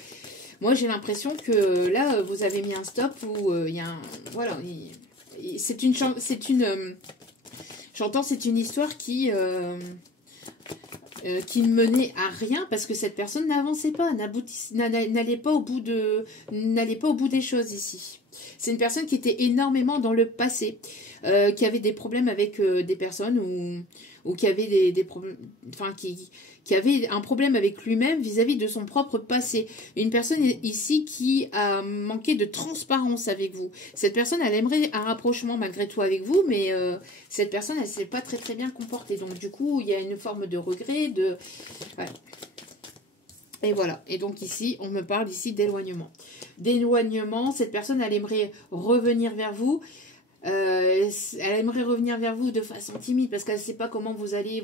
Moi, j'ai l'impression que là, vous avez mis un stop où il y a un... Voilà, c'est une j'entends, c'est une histoire qui ne menait à rien parce que cette personne n'avançait pas, n'allait pas au bout des choses ici. C'est une personne qui était énormément dans le passé, qui avait des problèmes avec des personnes ou qui avait des problèmes, enfin qui avait un problème avec lui-même vis-à-vis de son propre passé. Une personne ici qui a manqué de transparence avec vous. Cette personne, elle aimerait un rapprochement malgré tout avec vous, mais cette personne, elle ne s'est pas très très bien comportée. Donc du coup, il y a une forme de regret, de... Voilà. Et voilà. Et donc ici, on me parle ici d'éloignement. D'éloignement, cette personne, elle aimerait revenir vers vous. Elle aimerait revenir vers vous de façon timide parce qu'elle ne sait pas comment vous allez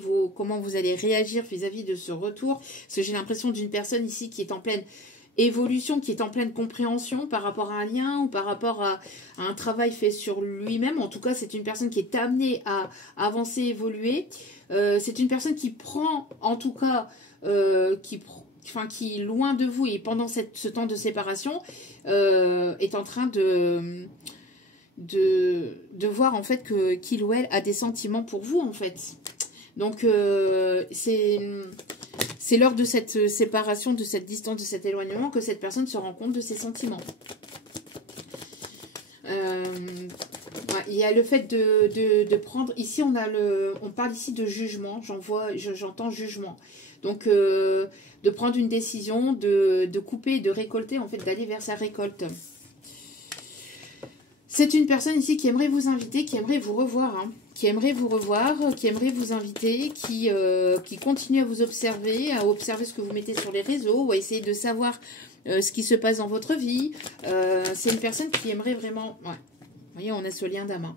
réagir vis-à-vis de ce retour. Parce que j'ai l'impression d'une personne ici qui est en pleine évolution, qui est en pleine compréhension par rapport à un lien ou par rapport à un travail fait sur lui-même. En tout cas, c'est une personne qui est amenée à avancer, évoluer. C'est une personne qui prend, en tout cas, qui loin de vous et pendant ce temps de séparation est en train de voir en fait qu'il ou elle a des sentiments pour vous en fait. Donc c'est lors de cette séparation, de cette distance, de cet éloignement que cette personne se rend compte de ses sentiments. Il y a le fait de prendre, ici on parle ici de jugement, j'entends jugement. Donc de prendre une décision, de couper, de récolter, en fait d'aller vers sa récolte. C'est une personne ici qui aimerait vous inviter, qui aimerait vous revoir, hein, qui aimerait vous inviter, qui continue à vous observer, à observer ce que vous mettez sur les réseaux, ou à essayer de savoir ce qui se passe dans votre vie. C'est une personne qui aimerait vraiment... Ouais. Vous voyez, on a ce lien d'âme. Hein.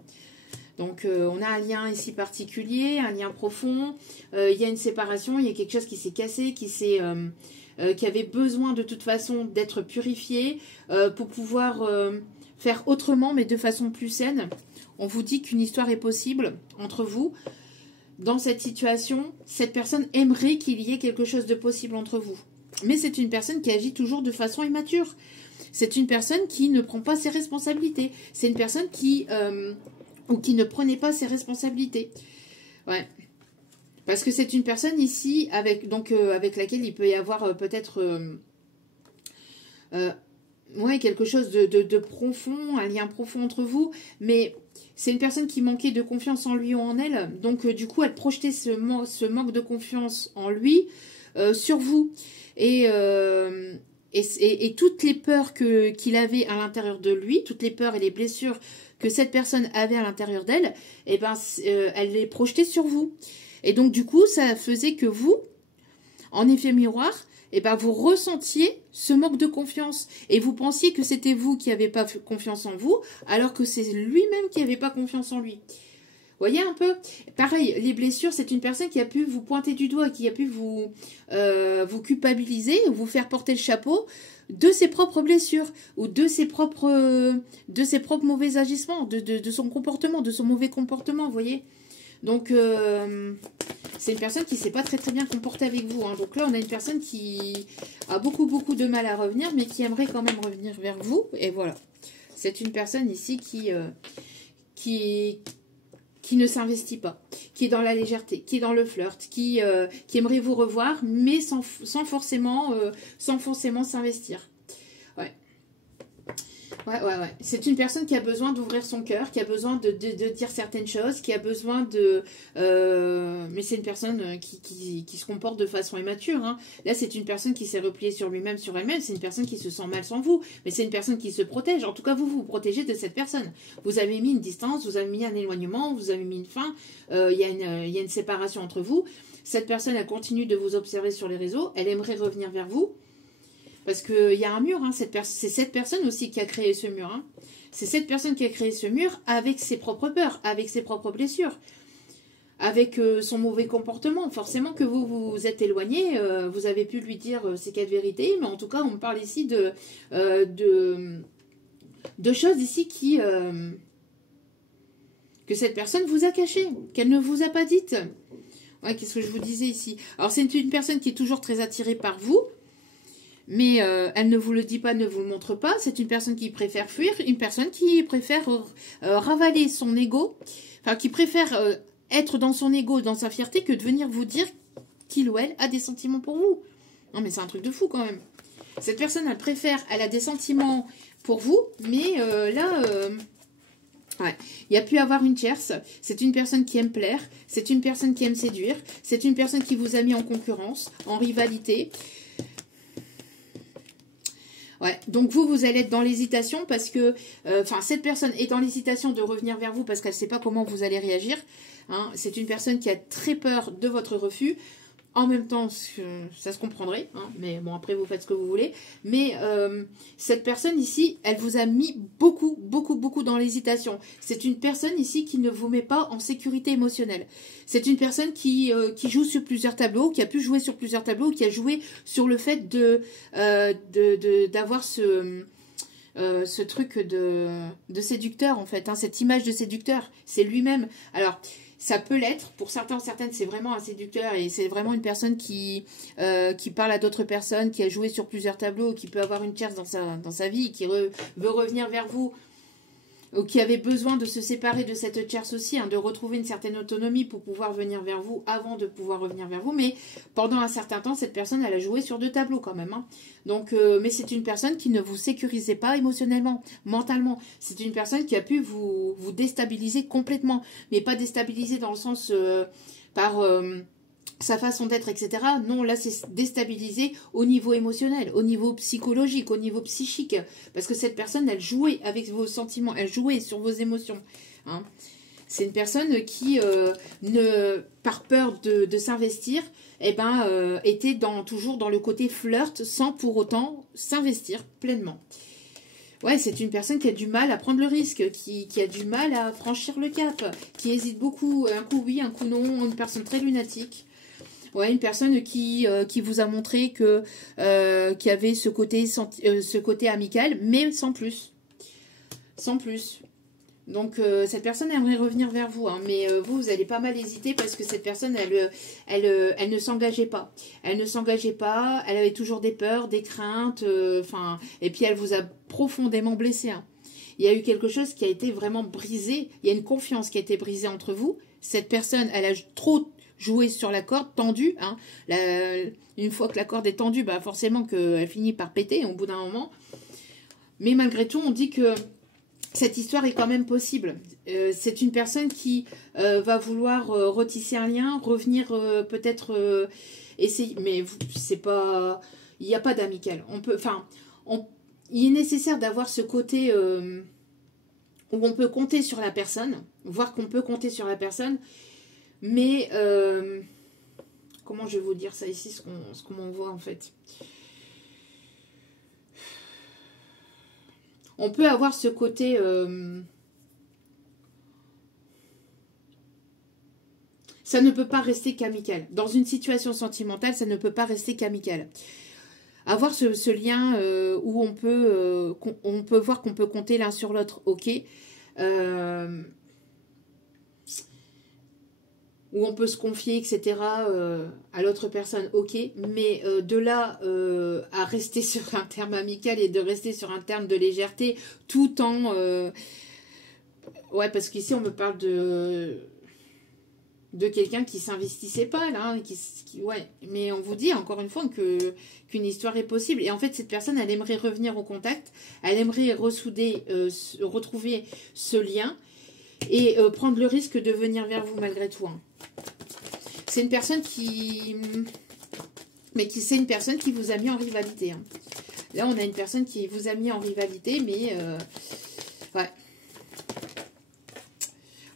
Donc, on a un lien ici particulier, un lien profond. Il y a une séparation, il y a quelque chose qui s'est cassé, qui avait besoin de toute façon d'être purifié pour pouvoir... faire autrement, mais de façon plus saine. On vous dit qu'une histoire est possible entre vous. Dans cette situation, cette personne aimerait qu'il y ait quelque chose de possible entre vous. Mais c'est une personne qui agit toujours de façon immature. C'est une personne qui ne prend pas ses responsabilités. C'est une personne qui ne prenait pas ses responsabilités. Ouais. Parce que c'est une personne ici avec laquelle il peut y avoir peut-être... ouais, quelque chose de profond, un lien profond entre vous, mais c'est une personne qui manquait de confiance en lui ou en elle, donc du coup elle projetait ce manque de confiance en lui sur vous, et toutes les peurs qu'il avait à l'intérieur de lui, toutes les peurs et les blessures que cette personne avait à l'intérieur d'elle, eh ben, elle les projetait sur vous, et donc du coup ça faisait que vous, en effet miroir, et ben vous ressentiez ce manque de confiance et vous pensiez que c'était vous qui n'avez pas confiance en vous alors que c'est lui-même qui n'avait pas confiance en lui. Voyez un peu? Pareil, les blessures, c'est une personne qui a pu vous pointer du doigt, qui a pu vous culpabiliser, vous faire porter le chapeau de ses propres blessures ou de ses propres mauvais agissements, de son comportement, de son mauvais comportement, vous voyez? Donc, c'est une personne qui ne s'est pas très très bien comportée avec vous. Hein. Donc là, on a une personne qui a beaucoup de mal à revenir, mais qui aimerait quand même revenir vers vous. Et voilà. C'est une personne ici qui ne s'investit pas, qui est dans la légèreté, qui est dans le flirt, qui aimerait vous revoir, mais sans forcément s'investir. Ouais. Ouais. C'est une personne qui a besoin d'ouvrir son cœur, qui a besoin de dire certaines choses, qui a besoin de... mais c'est une personne qui se comporte de façon immature. Hein. Là, c'est une personne qui s'est repliée sur lui-même, sur elle-même. C'est une personne qui se sent mal sans vous. Mais c'est une personne qui se protège. En tout cas, vous protégez de cette personne. Vous avez mis une distance, vous avez mis un éloignement, vous avez mis une fin. Il y a une séparation entre vous. Cette personne, elle continue de vous observer sur les réseaux. Elle aimerait revenir vers vous. Parce qu'il y a un mur, hein, c'est cette personne aussi qui a créé ce mur. Hein. C'est cette personne qui a créé ce mur avec ses propres peurs, avec ses propres blessures, avec son mauvais comportement. Forcément que vous vous êtes éloigné, vous avez pu lui dire ces quatre vérités, mais en tout cas, on me parle ici de choses ici que cette personne vous a cachées, qu'elle ne vous a pas dites. Ouais, qu'est-ce que je vous disais ici? Alors, c'est une personne qui est toujours très attirée par vous, mais elle ne vous le dit pas, ne vous le montre pas. C'est une personne qui préfère fuir, une personne qui préfère ravaler son ego, enfin qui préfère être dans son ego, dans sa fierté, que de venir vous dire qu'il ou elle a des sentiments pour vous. Non mais c'est un truc de fou quand même. Cette personne, elle a des sentiments pour vous, mais là... ouais, il y a pu avoir une tierce, c'est une personne qui aime plaire, c'est une personne qui aime séduire, c'est une personne qui vous a mis en concurrence, en rivalité. Ouais, donc vous allez être dans l'hésitation parce que, enfin, cette personne est dans l'hésitation de revenir vers vous parce qu'elle ne sait pas comment vous allez réagir. Hein. C'est une personne qui a très peur de votre refus. En même temps, ça se comprendrait, hein, mais bon, après, vous faites ce que vous voulez. Mais cette personne ici, elle vous a mis beaucoup, beaucoup, beaucoup dans l'hésitation. C'est une personne ici qui ne vous met pas en sécurité émotionnelle. C'est une personne qui joue sur plusieurs tableaux, qui a pu jouer sur plusieurs tableaux, qui a joué sur le fait d'avoir ce truc de séducteur, en fait, hein, cette image de séducteur. C'est lui-même. Alors... ça peut l'être, pour certains, certaines, c'est vraiment un séducteur et c'est vraiment une personne qui parle à d'autres personnes, qui a joué sur plusieurs tableaux, qui peut avoir une tierce dans sa vie, qui veut revenir vers vous, ou qui avait besoin de se séparer de cette tierce aussi, hein, de retrouver une certaine autonomie pour pouvoir venir vers vous avant de pouvoir revenir vers vous. Mais pendant un certain temps, cette personne, elle a joué sur 2 tableaux quand même. Hein. Donc, mais c'est une personne qui ne vous sécurisait pas émotionnellement, mentalement. C'est une personne qui a pu vous déstabiliser complètement. Mais pas déstabiliser dans le sens par... sa façon d'être, etc. Non, là, c'est déstabilisé au niveau émotionnel, au niveau psychologique, au niveau psychique. Parce que cette personne, elle jouait avec vos sentiments, elle jouait sur vos émotions. Hein. C'est une personne qui, par peur de s'investir, eh ben, était toujours dans le côté flirt sans pour autant s'investir pleinement. Ouais, c'est une personne qui a du mal à prendre le risque, qui a du mal à franchir le cap, qui hésite beaucoup, un coup oui, un coup non, une personne très lunatique. Ouais, une personne qui vous a montré qu'il y avait ce côté amical, mais sans plus. Sans plus. Donc, cette personne aimerait revenir vers vous, hein, mais vous allez pas mal hésiter parce que cette personne, elle ne s'engageait pas. Elle ne s'engageait pas, elle avait toujours des peurs, des craintes, et puis elle vous a profondément blessé. Hein. Il y a eu quelque chose qui a été vraiment brisé, il y a une confiance qui a été brisée entre vous. Cette personne, elle a trop jouer sur la corde tendue. Hein. Une fois que la corde est tendue, bah forcément qu'elle finit par péter au bout d'un moment. Mais malgré tout, on dit que cette histoire est quand même possible. C'est une personne qui va vouloir retisser un lien, revenir peut-être essayer. Mais c'est pas... Il n'y a pas d'amical. Il est nécessaire d'avoir ce côté où on peut compter sur la personne, voir qu'on peut compter sur la personne. Mais, comment je vais vous dire ça ici, ce qu'on m'envoie en fait. On peut avoir ce côté... ça ne peut pas rester qu'amical. Dans une situation sentimentale, ça ne peut pas rester qu'amical. Avoir ce lien où on peut voir qu'on peut compter l'un sur l'autre, ok. Où on peut se confier, etc. À l'autre personne, ok. Mais de là à rester sur un terme amical et de rester sur un terme de légèreté, tout en... ouais, parce qu'ici, on me parle de quelqu'un qui s'investissait pas, là. Hein, ouais, mais on vous dit, encore une fois, qu'une histoire est possible. Et en fait, cette personne, elle aimerait revenir au contact. Elle aimerait ressouder, retrouver ce lien. Et prendre le risque de venir vers vous malgré tout. Hein. C'est une personne c'est une personne qui vous a mis en rivalité. Hein. Là, on a une personne qui vous a mis en rivalité, mais... ouais.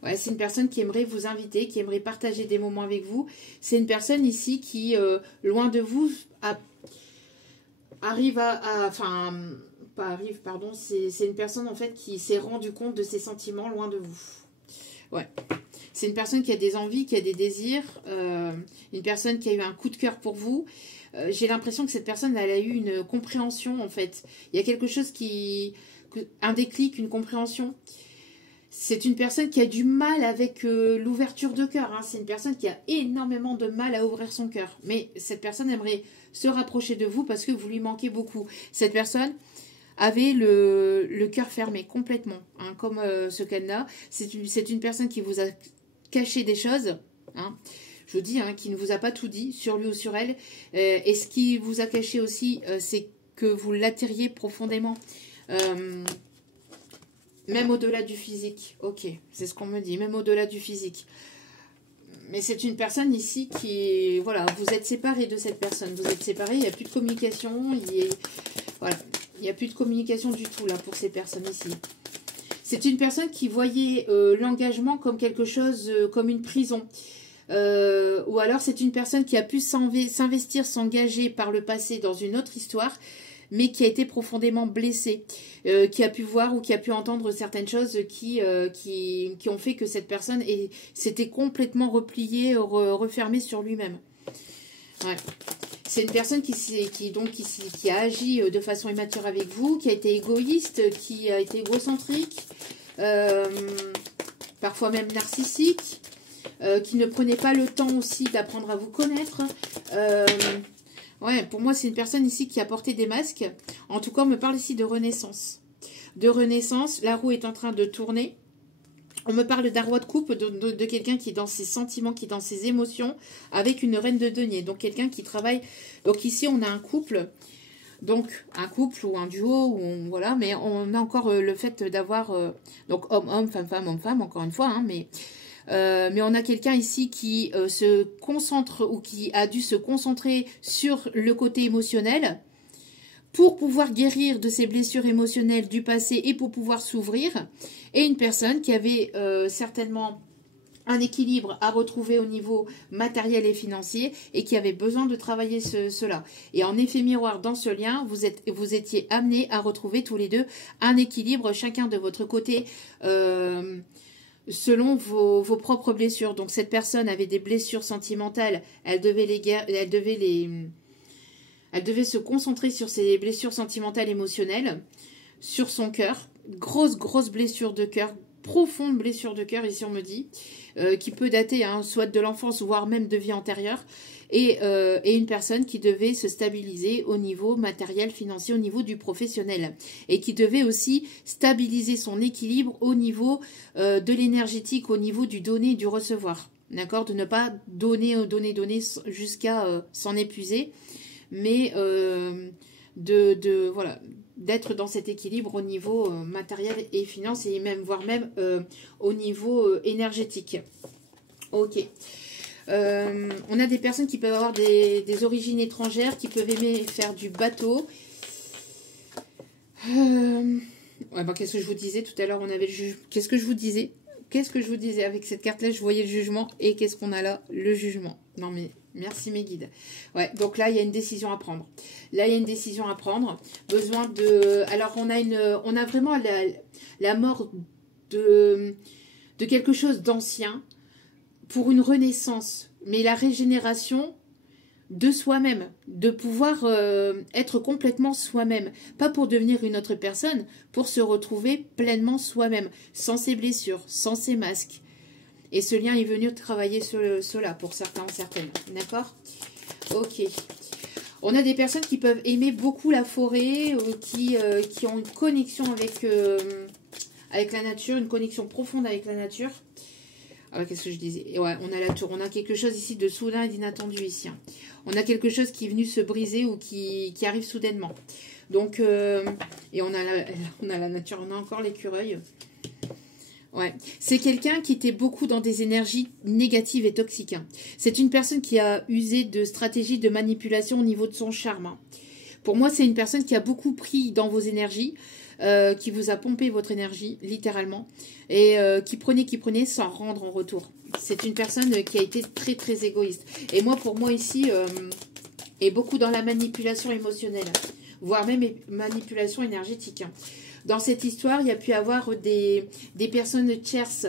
Ouais, c'est une personne qui aimerait vous inviter, qui aimerait partager des moments avec vous. C'est une personne ici qui, loin de vous, arrive enfin... pas arrive, pardon. C'est une personne, en fait, qui s'est rendu compte de ses sentiments loin de vous. Ouais. C'est une personne qui a des envies, qui a des désirs, une personne qui a eu un coup de cœur pour vous. J'ai l'impression que cette personne, elle a eu une compréhension, en fait. Il y a quelque chose un déclic, une compréhension. C'est une personne qui a du mal avec l'ouverture de cœur. Hein. C'est une personne qui a énormément de mal à ouvrir son cœur. Mais cette personne aimerait se rapprocher de vous parce que vous lui manquez beaucoup. Cette personne avait le cœur fermé complètement, hein, comme ce cadenas. C'est une personne qui vous a caché des choses, hein, je vous dis, hein, qui ne vous a pas tout dit sur lui ou sur elle. Et ce qui vous a caché aussi, c'est que vous l'attiriez profondément. Même au-delà du physique. Ok, c'est ce qu'on me dit. Même au-delà du physique. Mais c'est une personne ici qui... Voilà, vous êtes séparés de cette personne. Vous êtes séparés, il n'y a plus de communication. Voilà, il n'y a plus de communication du tout là pour ces personnes ici. C'est une personne qui voyait l'engagement comme quelque chose, comme une prison. Ou alors c'est une personne qui a pu s'investir, s'engager par le passé dans une autre histoire, mais qui a été profondément blessée, qui a pu voir ou qui a pu entendre certaines choses qui ont fait que cette personne s'était complètement repliée, refermée sur lui-même. Ouais. C'est une personne qui a agi de façon immature avec vous, qui a été égoïste, qui a été égocentrique, parfois même narcissique, qui ne prenait pas le temps aussi d'apprendre à vous connaître. Ouais, pour moi, c'est une personne ici qui a porté des masques. En tout cas, on me parle ici de renaissance. De renaissance, la roue est en train de tourner. On me parle d'un roi de coupe, de quelqu'un qui est dans ses sentiments, qui est dans ses émotions, avec une reine de denier. Donc, quelqu'un qui travaille. Donc, ici, on a un couple. Donc, un couple ou un duo, voilà. Mais on a encore le fait d'avoir... donc, homme-homme, femme-femme, homme-femme, encore une fois. Hein, mais on a quelqu'un ici qui se concentre ou qui a dû se concentrer sur le côté émotionnel pour pouvoir guérir de ses blessures émotionnelles du passé et pour pouvoir s'ouvrir. Et une personne qui avait certainement un équilibre à retrouver au niveau matériel et financier et qui avait besoin de travailler cela. Et en effet miroir, dans ce lien, vous étiez amenés à retrouver tous les deux un équilibre, chacun de votre côté, selon vos propres blessures. Donc cette personne avait des blessures sentimentales, elle devait se concentrer sur ses blessures sentimentales émotionnelles, sur son cœur, grosse blessure de cœur, profonde blessure de cœur ici on me dit, qui peut dater soit de l'enfance voire même de vie antérieure, et une personne qui devait se stabiliser au niveau matériel, financier, au niveau du professionnel, et qui devait aussi stabiliser son équilibre au niveau de l'énergétique, au niveau du donner et du recevoir, d'accord, de ne pas donner jusqu'à s'en épuiser, mais voilà, d'être dans cet équilibre au niveau matériel et finance et même voire même au niveau énergétique. Ok. On a des personnes qui peuvent avoir des origines étrangères, qui peuvent aimer faire du bateau. Ouais, ben, qu'est-ce que je vous disais tout à l'heure, on avait le jugement. Qu'est-ce que je vous disais avec cette carte-là, je voyais le jugement. Et qu'est-ce qu'on a là? Le jugement. Non mais, merci mes guides. Ouais, donc là, il y a une décision à prendre. Besoin de... Alors, on a vraiment la mort de quelque chose d'ancien pour une renaissance. Mais la régénération de soi-même, de pouvoir être complètement soi-même, pas pour devenir une autre personne, pour se retrouver pleinement soi-même, sans ses blessures, sans ses masques. Et ce lien est venu travailler sur cela, pour certains ou certaines, d'accord? Ok. On a des personnes qui peuvent aimer beaucoup la forêt, qui ont une connexion avec la nature, une connexion profonde avec la nature. Ah, qu'est-ce que je disais? Ouais, on a la tour. On a quelque chose ici de soudain et d'inattendu ici. Hein. On a quelque chose qui est venu se briser ou qui arrive soudainement. Donc, et on a la nature, on a encore l'écureuil. Ouais, c'est quelqu'un qui était beaucoup dans des énergies négatives et toxiques. Hein. C'est une personne qui a usé de stratégies de manipulation au niveau de son charme. Hein. Pour moi, c'est une personne qui a beaucoup pris dans vos énergies, qui vous a pompé votre énergie, littéralement, et qui prenait sans rendre en retour. C'est une personne qui a été très, très égoïste. Et moi, pour moi, ici, est beaucoup dans la manipulation émotionnelle, voire même manipulation énergétique. Dans cette histoire, il y a pu avoir des personnes tierces,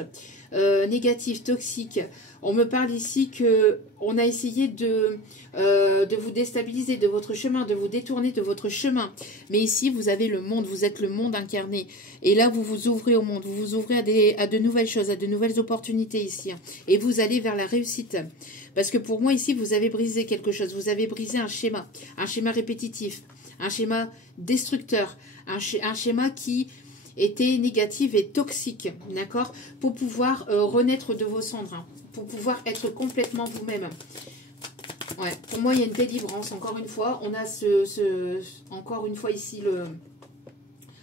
négatives, toxiques. On me parle ici qu'on a essayé de vous déstabiliser de votre chemin, de vous détourner de votre chemin. Mais ici, vous avez le monde, vous êtes le monde incarné. Et là, vous vous ouvrez au monde, vous vous ouvrez à de nouvelles choses, à de nouvelles opportunités ici. Et vous allez vers la réussite. Parce que pour moi, ici, vous avez brisé quelque chose. Vous avez brisé un schéma répétitif, un schéma destructeur, un schéma qui était négatif et toxique, d'accord, pour pouvoir renaître de vos cendres, hein, pour pouvoir être complètement vous-même. Ouais, pour moi, il y a une délivrance, encore une fois. On a encore une fois ici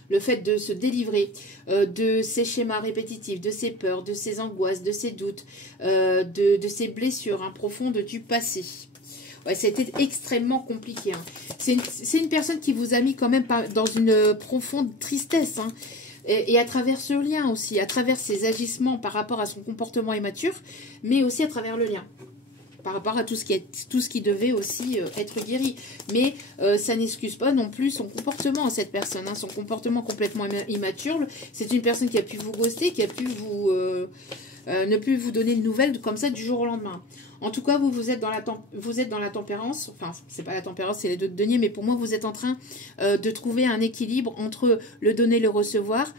le fait de se délivrer de ces schémas répétitifs, de ces peurs, de ces angoisses, de ces doutes, de ces blessures profondes du passé. Ouais, ça a été extrêmement compliqué. Hein. C'est une personne qui vous a mis quand même dans une profonde tristesse. Hein. Et à travers ce lien aussi, à travers ses agissements par rapport à son comportement immature, mais aussi à travers le lien. Par rapport à tout ce qui devait aussi être guéri. Mais ça n'excuse pas non plus son comportement à cette personne. Hein, son comportement complètement immature. C'est une personne qui a pu vous ghoster, qui a pu vous... ne plus vous donner de nouvelles comme ça du jour au lendemain. En tout cas, vous êtes dans la tempérance. Enfin, c'est pas la tempérance, c'est les deux deniers. Mais pour moi, vous êtes en train de trouver un équilibre entre le donner et le recevoir.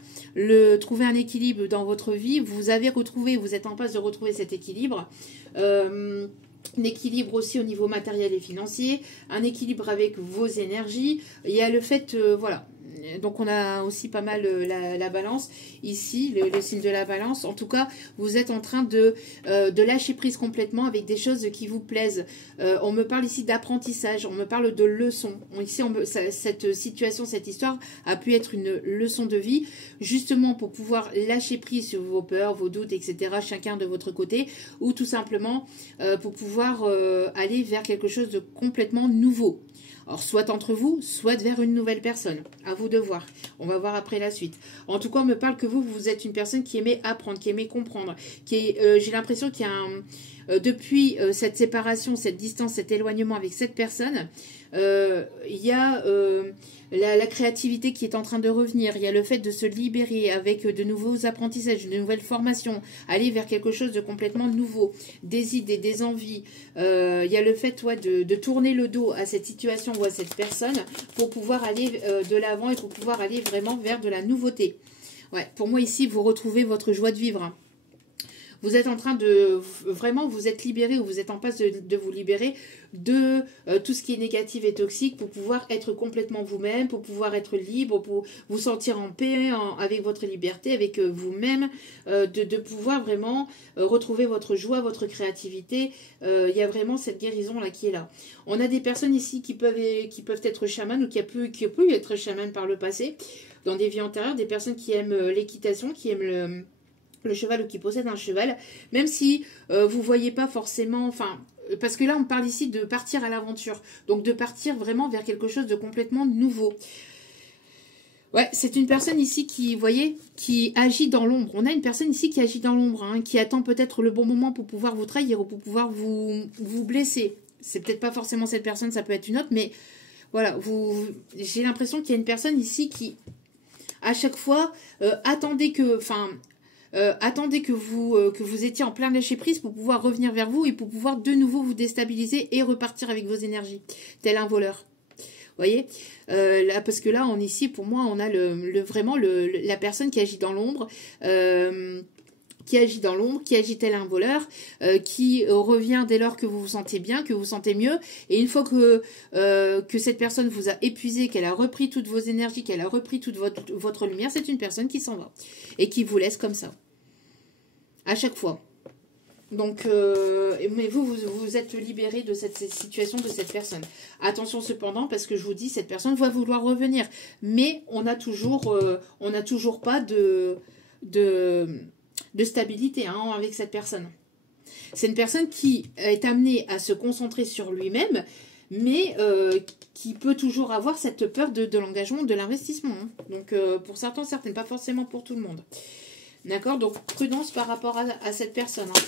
Trouver un équilibre dans votre vie. Vous êtes en passe de retrouver cet équilibre. Un équilibre aussi au niveau matériel et financier. Un équilibre avec vos énergies. Il y a le fait, voilà... Donc on a aussi pas mal la balance ici, le signe de la balance. En tout cas, vous êtes en train de lâcher prise complètement avec des choses qui vous plaisent. On me parle ici d'apprentissage, on me parle de leçons. Ici, cette situation, cette histoire a pu être une leçon de vie, justement pour pouvoir lâcher prise sur vos peurs, vos doutes, etc. Chacun de votre côté, ou tout simplement pour pouvoir aller vers quelque chose de complètement nouveau. Alors, soit entre vous, soit vers une nouvelle personne. À vous de voir. On va voir après la suite. En tout cas, on me parle que vous êtes une personne qui aimait apprendre, qui aimait comprendre. J'ai l'impression qu'il y a depuis cette séparation, cette distance, cet éloignement avec cette personne, il y a la créativité qui est en train de revenir. Il y a le fait de se libérer avec de nouveaux apprentissages, de nouvelles formations, aller vers quelque chose de complètement nouveau, des idées, des envies. Il y a le fait de tourner le dos à cette situation ou à cette personne pour pouvoir aller de l'avant et pour pouvoir aller vraiment vers de la nouveauté. Ouais, pour moi ici, vous retrouvez votre joie de vivre. Hein. Vous êtes en train de... Vraiment, vous êtes libéré ou vous êtes en passe de vous libérer de tout ce qui est négatif et toxique pour pouvoir être complètement vous-même, pour pouvoir être libre, pour vous sentir en paix avec votre liberté, avec vous-même, de pouvoir vraiment retrouver votre joie, votre créativité. Il y a vraiment cette guérison-là qui est là. On a des personnes ici qui peuvent être chamanes ou qui ont pu être chamanes par le passé, dans des vies antérieures, des personnes qui aiment l'équitation, qui aiment le cheval ou qui possède un cheval, même si vous voyez pas forcément, enfin, parce que là on parle ici de partir à l'aventure, donc de partir vraiment vers quelque chose de complètement nouveau. Ouais, c'est une personne ici qui, vous voyez, qui agit dans l'ombre. On a une personne ici qui agit dans l'ombre, hein, qui attend peut-être le bon moment pour pouvoir vous trahir ou pour pouvoir vous blesser. C'est peut-être pas forcément cette personne, ça peut être une autre, mais voilà, j'ai l'impression qu'il y a une personne ici qui, à chaque fois, attendez que vous étiez en plein lâcher prise pour pouvoir revenir vers vous et pour pouvoir de nouveau vous déstabiliser et repartir avec vos énergies, tel un voleur. Vous voyez, là, parce que là, ici, pour moi, on a vraiment la personne qui agit dans l'ombre, qui agit tel un voleur, qui revient dès lors que vous vous sentez bien, que vous vous sentez mieux. Et une fois que cette personne vous a épuisé, qu'elle a repris toutes vos énergies, qu'elle a repris toute votre lumière, c'est une personne qui s'en va et qui vous laisse comme ça. À chaque fois. Donc, mais vous êtes libéré de cette situation, de cette personne. Attention cependant, parce que je vous dis, cette personne va vouloir revenir. Mais on n'a toujours pas de stabilité avec cette personne. C'est une personne qui est amenée à se concentrer sur lui-même, mais qui peut toujours avoir cette peur de l'engagement, de l'investissement. Hein. Donc, pour certains, certaines, pas forcément pour tout le monde. D'accord? Donc, prudence par rapport à cette personne. Hein.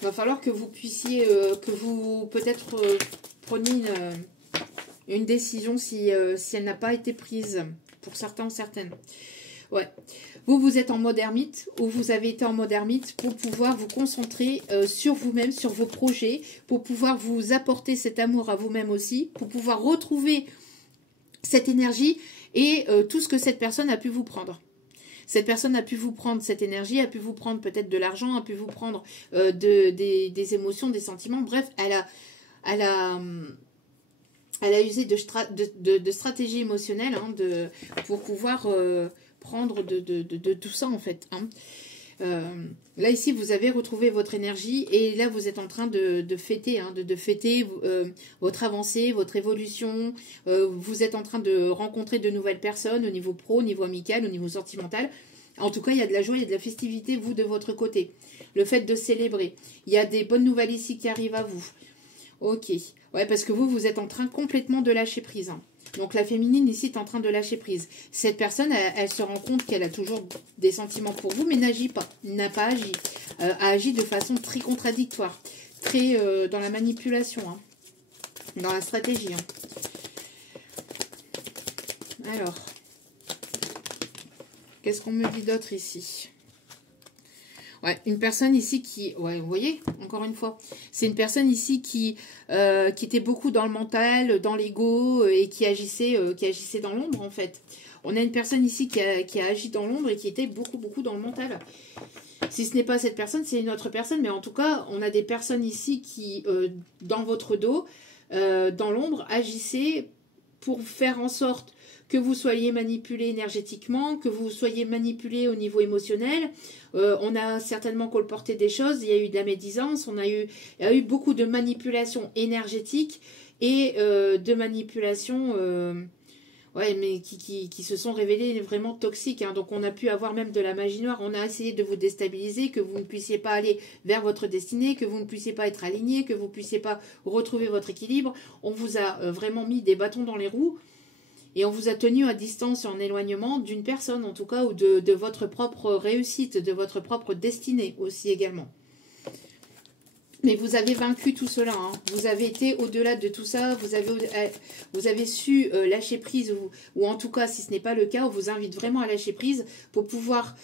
Il va falloir que vous puissiez, que vous peut-être preniez une décision si elle n'a pas été prise, pour certains, certaines. Ouais. Vous êtes en mode ermite, ou vous avez été en mode ermite pour pouvoir vous concentrer sur vous-même, sur vos projets, pour pouvoir vous apporter cet amour à vous-même aussi, pour pouvoir retrouver cette énergie et tout ce que cette personne a pu vous prendre. Cette personne a pu vous prendre cette énergie, a pu vous prendre peut-être de l'argent, a pu vous prendre des émotions, des sentiments. Bref, elle a usé de stratégie émotionnelle pour pouvoir prendre de tout ça en fait. Hein. Là, ici, vous avez retrouvé votre énergie et là, vous êtes en train de fêter, hein, de fêter votre avancée, votre évolution. Vous êtes en train de rencontrer de nouvelles personnes au niveau pro, au niveau amical, au niveau sentimental. En tout cas, il y a de la joie, il y a de la festivité, vous, de votre côté. Le fait de célébrer. Il y a des bonnes nouvelles ici qui arrivent à vous. Ok. Ouais, parce que vous êtes en train complètement de lâcher prise, hein. Donc, la féminine, ici, est en train de lâcher prise. Cette personne, elle se rend compte qu'elle a toujours des sentiments pour vous, mais n'agit pas. N'a pas agi. A agi de façon très contradictoire. Très dans la manipulation. Hein. Dans la stratégie. Hein. Alors. Qu'est-ce qu'on me dit d'autre ici? Ouais, une personne ici qui... Ouais, vous voyez, encore une fois. C'est une personne ici qui était beaucoup dans le mental, dans l'ego et qui agissait dans l'ombre, en fait. On a une personne ici qui a agi dans l'ombre et qui était beaucoup dans le mental. Si ce n'est pas cette personne, c'est une autre personne. Mais en tout cas, on a des personnes ici qui, dans votre dos, dans l'ombre, agissaient pour faire en sorte que vous soyez manipulé énergétiquement, que vous soyez manipulé au niveau émotionnel. On a certainement colporté des choses, il y a eu de la médisance, il y a eu beaucoup de manipulation énergétique et de manipulation ouais, mais qui se sont révélées vraiment toxiques. Hein. Donc on a pu avoir même de la magie noire, on a essayé de vous déstabiliser, que vous ne puissiez pas aller vers votre destinée, que vous ne puissiez pas être aligné, que vous ne puissiez pas retrouver votre équilibre. On vous a vraiment mis des bâtons dans les roues. Et on vous a tenu à distance et en éloignement d'une personne, en tout cas, ou de votre propre réussite, de votre propre destinée aussi également. Mais vous avez vaincu tout cela. Hein. Vous avez été au-delà de tout ça. Vous avez su lâcher prise, ou en tout cas, si ce n'est pas le cas, on vous invite vraiment à lâcher prise pour pouvoir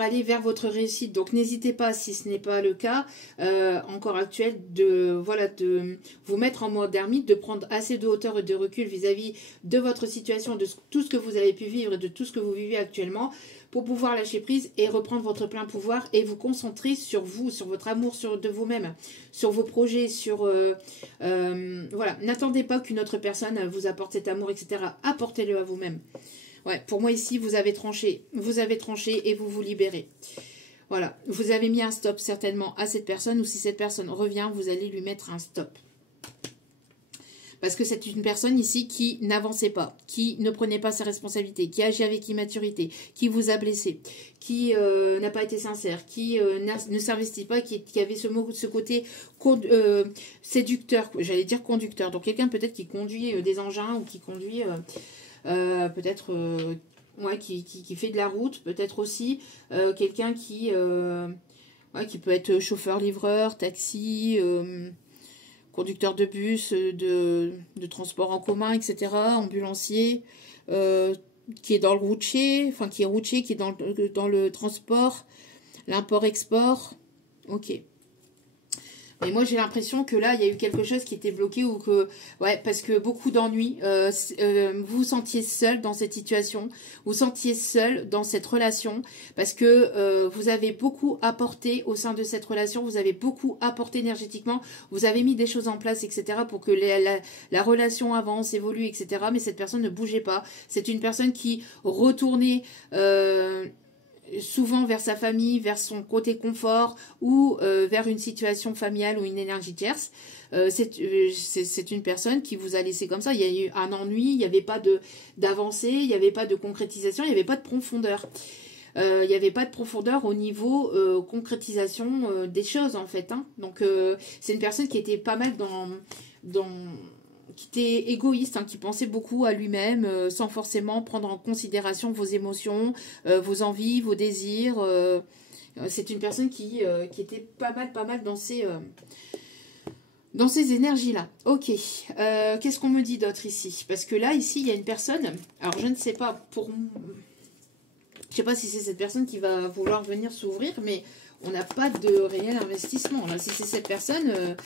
aller vers votre réussite. Donc n'hésitez pas, si ce n'est pas le cas encore actuel, de vous mettre en mode ermite, de prendre assez de hauteur et de recul vis-à-vis de votre situation, de tout ce que vous avez pu vivre et de tout ce que vous vivez actuellement, pour pouvoir lâcher prise et reprendre votre plein pouvoir et vous concentrer sur vous, sur votre amour de vous-même, sur vos projets, sur... voilà, n'attendez pas qu'une autre personne vous apporte cet amour, etc. Apportez-le à vous-même. Ouais, pour moi ici, vous avez tranché et vous vous libérez. Voilà, vous avez mis un stop certainement à cette personne, ou si cette personne revient, vous allez lui mettre un stop. Parce que c'est une personne ici qui n'avançait pas, qui ne prenait pas ses responsabilités, qui agit avec immaturité, qui vous a blessé, qui n'a pas été sincère, qui ne s'investit pas, qui avait ce côté séducteur, j'allais dire conducteur. Donc quelqu'un peut-être qui conduit des engins ou qui conduit... peut-être ouais, qui fait de la route, peut-être aussi quelqu'un qui peut être chauffeur, livreur, taxi, conducteur de bus, de transport en commun, etc., ambulancier, qui est dans le routier, enfin qui est routier, qui est dans le transport, l'import-export, ok. Mais moi, j'ai l'impression que là, il y a eu quelque chose qui était bloqué ou que... Ouais, parce que beaucoup d'ennuis. Vous vous sentiez seul dans cette situation. Vous vous sentiez seul dans cette relation. Parce que vous avez beaucoup apporté au sein de cette relation. Vous avez beaucoup apporté énergétiquement. Vous avez mis des choses en place, etc. pour que la relation avance, évolue, etc. Mais cette personne ne bougeait pas. C'est une personne qui retournait... souvent vers sa famille, vers son côté confort ou vers une situation familiale ou une énergie tierce. C'est une personne qui vous a laissé comme ça. Il y a eu un ennui, il n'y avait pas d'avancée, il n'y avait pas de concrétisation, il n'y avait pas de profondeur. Il n'y avait pas de profondeur au niveau concrétisation des choses en fait. Hein. Donc c'est une personne qui était pas mal qui était égoïste, hein, qui pensait beaucoup à lui-même, sans forcément prendre en considération vos émotions, vos envies, vos désirs. C'est une personne qui était pas mal dans ces énergies-là. Ok. Qu'est-ce qu'on me dit d'autre ici? Parce que là, ici, il y a une personne. Alors, je ne sais pas je sais pas si c'est cette personne qui va vouloir venir s'ouvrir, mais on n'a pas de réel investissement. Là, si c'est cette personne,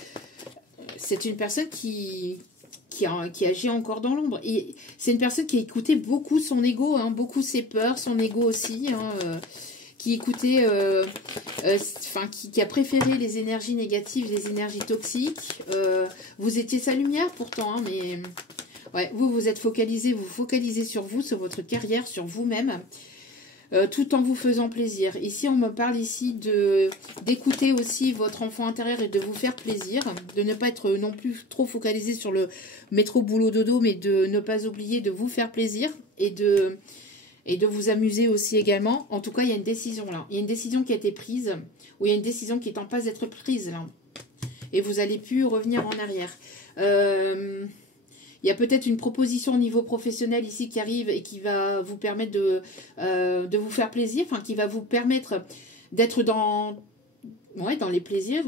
c'est une personne qui agit encore dans l'ombre. Et c'est une personne qui a écouté beaucoup son ego, hein, beaucoup ses peurs, son ego aussi, hein, qui écoutait, qui a préféré les énergies négatives, les énergies toxiques. Vous étiez sa lumière pourtant, hein, mais ouais, vous êtes focalisé, vous focalisez sur vous, sur votre carrière, sur vous-même. tout en vous faisant plaisir. Ici, on me parle ici d'écouter aussi votre enfant intérieur et de vous faire plaisir, de ne pas être non plus trop focalisé sur le métro boulot dodo, mais de ne pas oublier de vous faire plaisir et de vous amuser aussi également. En tout cas, il y a une décision là. Il y a une décision qui a été prise, ou il y a une décision qui est en passe d'être prise là. Et vous n'allez plus revenir en arrière. Il y a peut-être une proposition au niveau professionnel ici qui arrive et qui va vous permettre de vous faire plaisir, enfin qui va vous permettre d'être dans les plaisirs,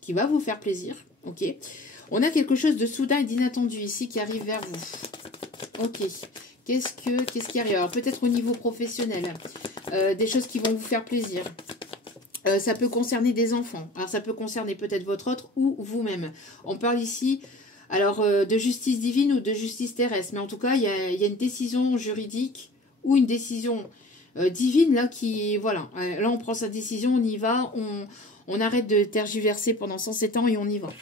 qui va vous faire plaisir. Ok. On a quelque chose de soudain et d'inattendu ici qui arrive vers vous. Ok. Qu'est-ce qui arrive? Alors peut-être au niveau professionnel, des choses qui vont vous faire plaisir. Ça peut concerner des enfants. Alors ça peut concerner peut-être votre autre ou vous-même. On parle ici alors de justice divine ou de justice terrestre. Mais en tout cas, il y a une décision juridique ou une décision divine là qui... Voilà, là on prend sa décision, on y va, on arrête de tergiverser pendant 107 ans et on y va.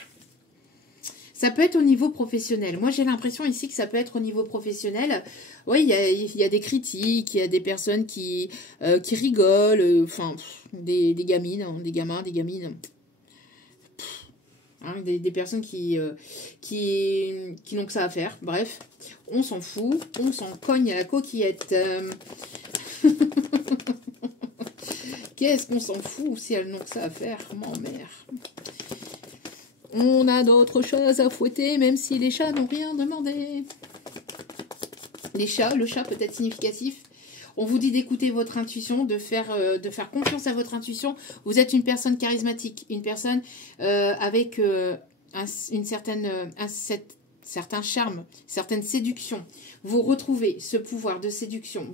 Ça peut être au niveau professionnel. Moi, j'ai l'impression ici que ça peut être au niveau professionnel. Oui, il y a des critiques, il y a des personnes qui rigolent, enfin, des gamines, hein, des gamins, des gamines. Hein, des personnes qui n'ont que ça à faire. Bref, on s'en fout, on s'en cogne à la coquillette. Qu'est-ce qu'on s'en fout si elles n'ont que ça à faire, mon mère. On a d'autres choses à fouetter, même si les chats n'ont rien demandé. Les chats, le chat peut être significatif. On vous dit d'écouter votre intuition, de faire confiance à votre intuition. Vous êtes une personne charismatique, une personne avec un certain charme, certaine séduction. Vous retrouvez ce pouvoir de séduction.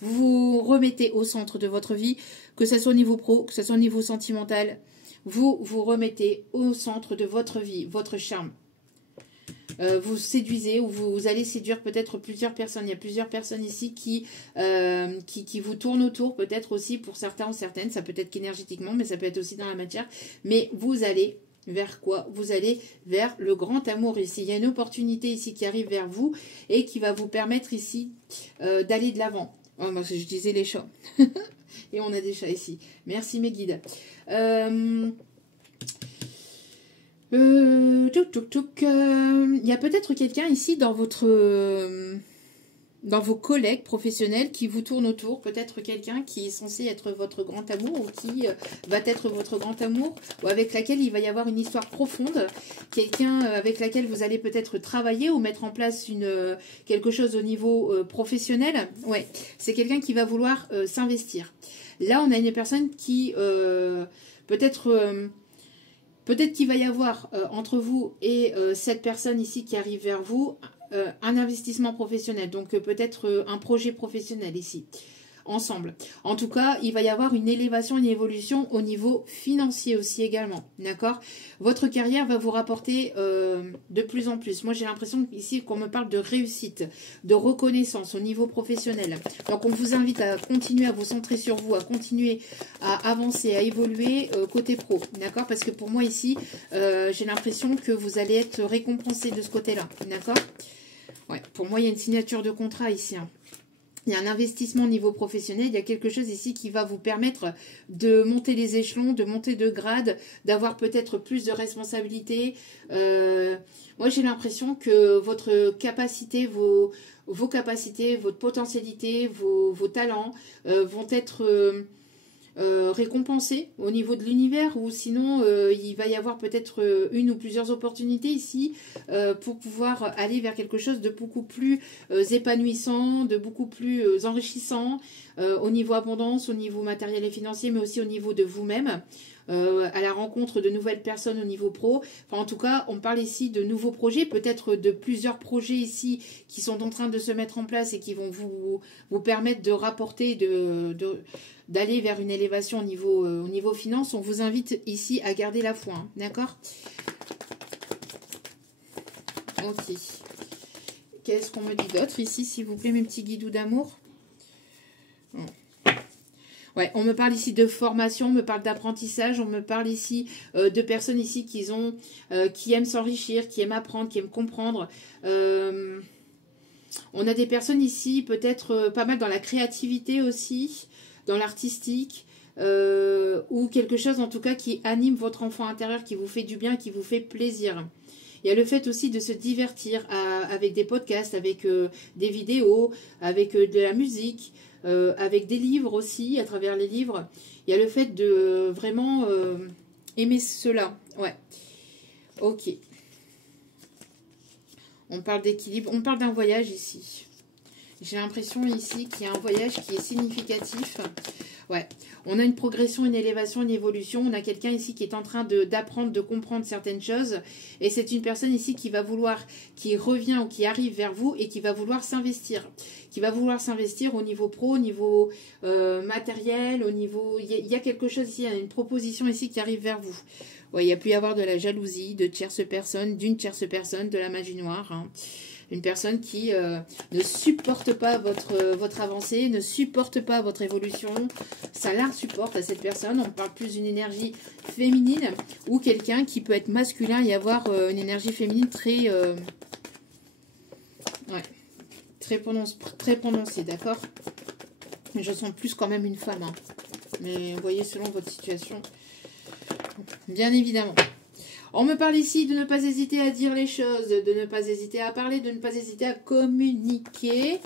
Vous remettez au centre de votre vie, que ce soit au niveau pro, que ce soit au niveau sentimental. Vous vous remettez au centre de votre vie, votre charme. Vous séduisez ou vous allez séduire peut-être plusieurs personnes. Il y a plusieurs personnes ici qui vous tournent autour, peut-être aussi pour certains ou certaines. Ça peut être qu'énergétiquement, mais ça peut être aussi dans la matière. Mais vous allez vers quoi? Vous allez vers le grand amour ici. Il y a une opportunité ici qui arrive vers vous et qui va vous permettre ici d'aller de l'avant. Oh, moi, je disais les chats. Et on a des chats ici. Merci mes guides. Il y a peut-être quelqu'un ici dans vos collègues professionnels qui vous tourne autour. Peut-être quelqu'un qui est censé être votre grand amour ou qui va être votre grand amour ou avec laquelle il va y avoir une histoire profonde. Quelqu'un avec laquelle vous allez peut-être travailler ou mettre en place quelque chose au niveau professionnel. Ouais, c'est quelqu'un qui va vouloir s'investir. Là, on a une personne qui peut-être qu'il va y avoir entre vous et cette personne ici qui arrive vers vous un investissement professionnel. Donc peut-être un projet professionnel ici, ensemble. En tout cas, il va y avoir une élévation, une évolution au niveau financier aussi également. D'accord? Votre carrière va vous rapporter de plus en plus. Moi, j'ai l'impression ici qu'on me parle de réussite, de reconnaissance au niveau professionnel. Donc, on vous invite à continuer à vous centrer sur vous, à continuer à avancer, à évoluer côté pro. D'accord? Parce que pour moi, ici, j'ai l'impression que vous allez être récompensé de ce côté-là. D'accord? Ouais, pour moi, il y a une signature de contrat ici, hein. Il y a un investissement au niveau professionnel, il y a quelque chose ici qui va vous permettre de monter les échelons, de monter de grade, d'avoir peut-être plus de responsabilités. Moi, j'ai l'impression que votre capacité, vos capacités, votre potentialité, vos talents vont être récompensés au niveau de l'univers, ou sinon il va y avoir peut-être une ou plusieurs opportunités ici pour pouvoir aller vers quelque chose de beaucoup plus épanouissant, de beaucoup plus enrichissant au niveau abondance, au niveau matériel et financier, mais aussi au niveau de vous-même. À la rencontre de nouvelles personnes au niveau pro. Enfin, en tout cas, on parle ici de nouveaux projets, peut-être de plusieurs projets ici qui sont en train de se mettre en place et qui vont vous permettre de rapporter, d'aller vers une élévation au niveau finance. On vous invite ici à garder la foi, hein, d'accord? Ok. Qu'est-ce qu'on me dit d'autre ici, s'il vous plaît, mes petits guidoux d'amour? Ouais, on me parle ici de formation, on me parle d'apprentissage, on me parle ici de personnes ici qui aiment s'enrichir, qui aiment apprendre, qui aiment comprendre. On a des personnes ici, peut-être pas mal dans la créativité aussi, dans l'artistique, ou quelque chose en tout cas qui anime votre enfant intérieur, qui vous fait du bien, qui vous fait plaisir. Il y a le fait aussi de se divertir avec des podcasts, avec des vidéos, avec de la musique, avec des livres aussi, à travers les livres. Il y a le fait de vraiment aimer cela. Ouais. Ok. On parle d'équilibre. On parle d'un voyage ici. J'ai l'impression ici qu'il y a un voyage qui est significatif. Ouais, on a une progression, une élévation, une évolution. On a quelqu'un ici qui est en train d'apprendre, de comprendre certaines choses. Et c'est une personne ici qui va vouloir, qui revient ou qui arrive vers vous et qui va vouloir s'investir. Qui va vouloir s'investir au niveau pro, au niveau matériel, au niveau... Il y a quelque chose ici, il y a une proposition ici qui arrive vers vous. Ouais, il y a pu y avoir de la jalousie, de tierce personne, d'une tierce personne, de la magie noire, hein. Une personne qui ne supporte pas votre avancée, ne supporte pas votre évolution. Ça l'insupporte à cette personne. On parle plus d'une énergie féminine ou quelqu'un qui peut être masculin et avoir une énergie féminine très prononcée, d'accord? Je sens plus quand même une femme. Hein. Mais vous voyez, selon votre situation, bien évidemment. On me parle ici de ne pas hésiter à dire les choses, de ne pas hésiter à parler, de ne pas hésiter à communiquer.